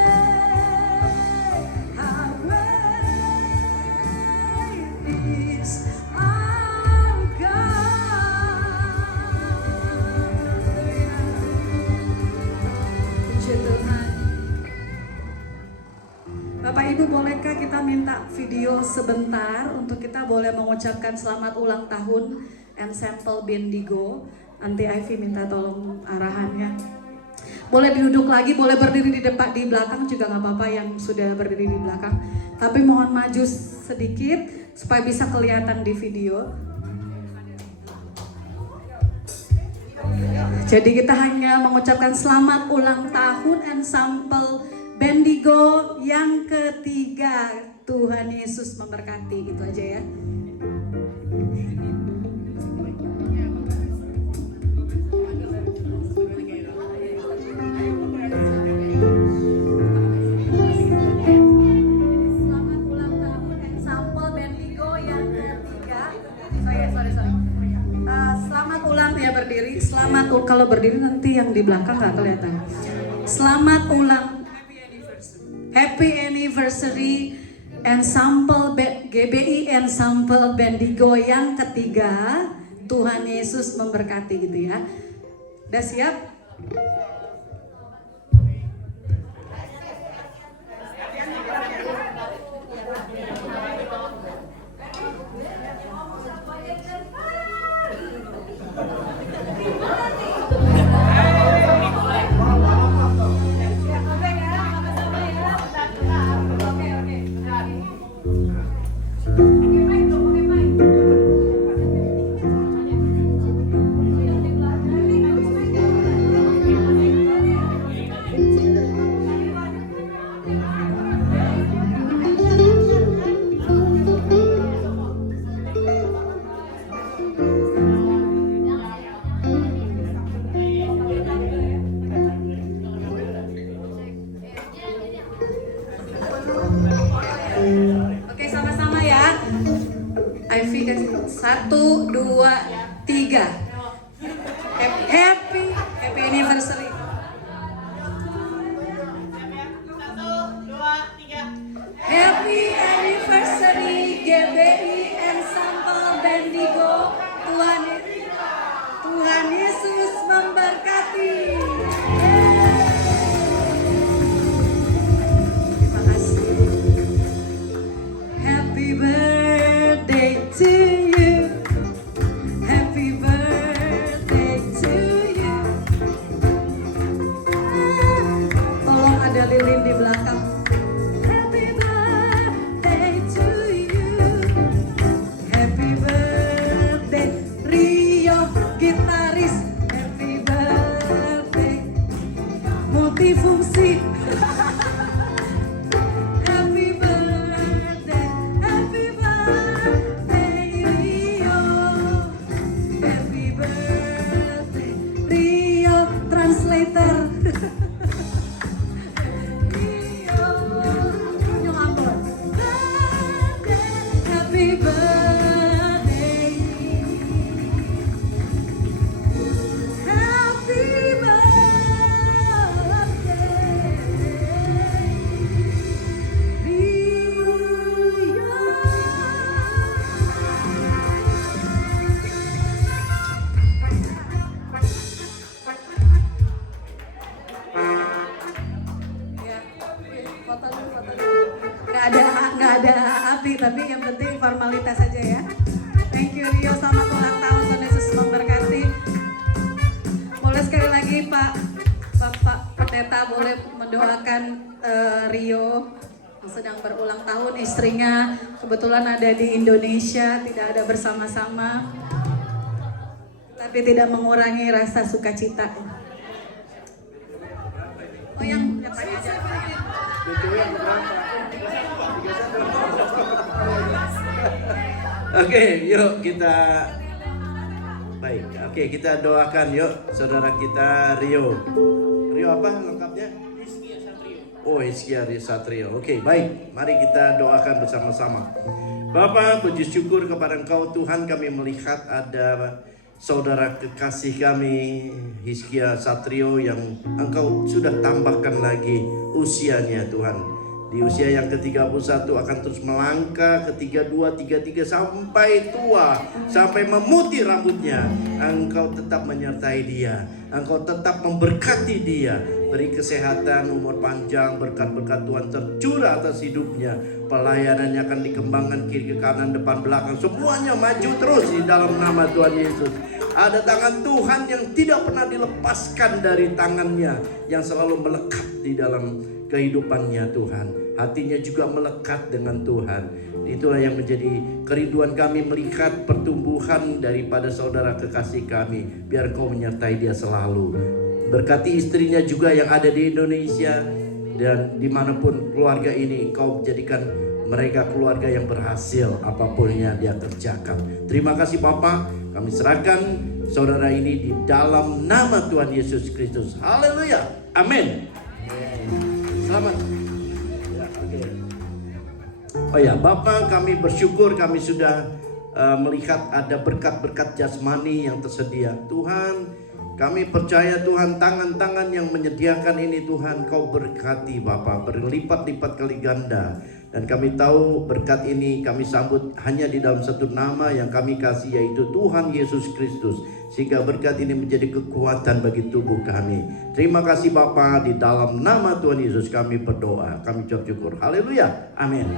is our God. Puji Tuhan. Bapak Ibu, bolehkah kita minta video sebentar untuk kita boleh mengucapkan selamat ulang tahun Ensemble Bendigo. Nanti Ivy minta tolong arahannya. Boleh duduk lagi, boleh berdiri di depan, di belakang juga nggak apa-apa yang sudah berdiri di belakang. Tapi mohon maju sedikit supaya bisa kelihatan di video. Jadi kita hanya mengucapkan selamat ulang tahun Ensemble Bendigo yang ketiga. Tuhan Yesus memberkati, itu aja ya. Selamat ulang tahun Ensemble Bendigo yang ketiga. Sorry. Selamat ulang ya, berdiri. Selamat kalau berdiri nanti yang di belakang nggak kelihatan. Selamat ulang, Happy Anniversary Ensemble GBI Ensemble Bendigo yang ketiga. Tuhan Yesus memberkati gitu ya. Udah siap? Oke, sama-sama ya. Ivy kasih 1, 2, 3. Happy Anniversary. 1, 2, Foto dulu. Nggak ada api, tapi yang penting formalitas saja ya. Thank you Rio, selamat ulang tahun, Tuhan Yesus memberkati. Boleh sekali lagi Bapak Pendeta boleh mendoakan Rio yang sedang berulang tahun, istrinya kebetulan ada di Indonesia, tidak ada bersama-sama, tapi tidak mengurangi rasa sukacita. Oh yang tanya aja. Oke, yuk kita baik. Oke, kita doakan yuk saudara kita Rio. Rio apa lengkapnya? Oh, Hizkia Satrio. Oke, baik. Mari kita doakan bersama-sama. Bapa, puji syukur kepada Engkau Tuhan, kami melihat ada saudara kekasih kami Hizkia Satrio yang Engkau sudah tambahkan lagi usianya Tuhan. Di usia yang ke-31 akan terus melangkah ke 32, 33 sampai tua, sampai memutih rambutnya. Engkau tetap menyertai dia, Engkau tetap memberkati dia. Beri kesehatan, umur panjang, berkat-berkat Tuhan tercurah atas hidupnya. Pelayanannya akan dikembangkan kiri ke kanan, depan belakang, semuanya maju terus di dalam nama Tuhan Yesus. Ada tangan Tuhan yang tidak pernah dilepaskan dari tangannya, yang selalu melekat di dalam kehidupannya Tuhan. Hatinya juga melekat dengan Tuhan. Itulah yang menjadi kerinduan kami, melihat pertumbuhan daripada saudara kekasih kami. Biar Kau menyertai dia selalu. Berkati istrinya juga yang ada di Indonesia, dan dimanapun keluarga ini Kau jadikan mereka keluarga yang berhasil apapun yang dia kerjakan. Terima kasih Bapa, kami serahkan saudara ini di dalam nama Tuhan Yesus Kristus. Haleluya, amin. Selamat. Ya, okay. Oh ya, Bapa, kami bersyukur kami sudah melihat ada berkat-berkat jasmani yang tersedia. Tuhan, kami percaya Tuhan, tangan-tangan yang menyediakan ini Tuhan Kau berkati Bapa, berlipat-lipat kali ganda. Dan kami tahu berkat ini kami sambut hanya di dalam satu nama yang kami kasih, yaitu Tuhan Yesus Kristus. Sehingga berkat ini menjadi kekuatan bagi tubuh kami. Terima kasih Bapa, di dalam nama Tuhan Yesus kami berdoa, kami ucap syukur. Haleluya, amin.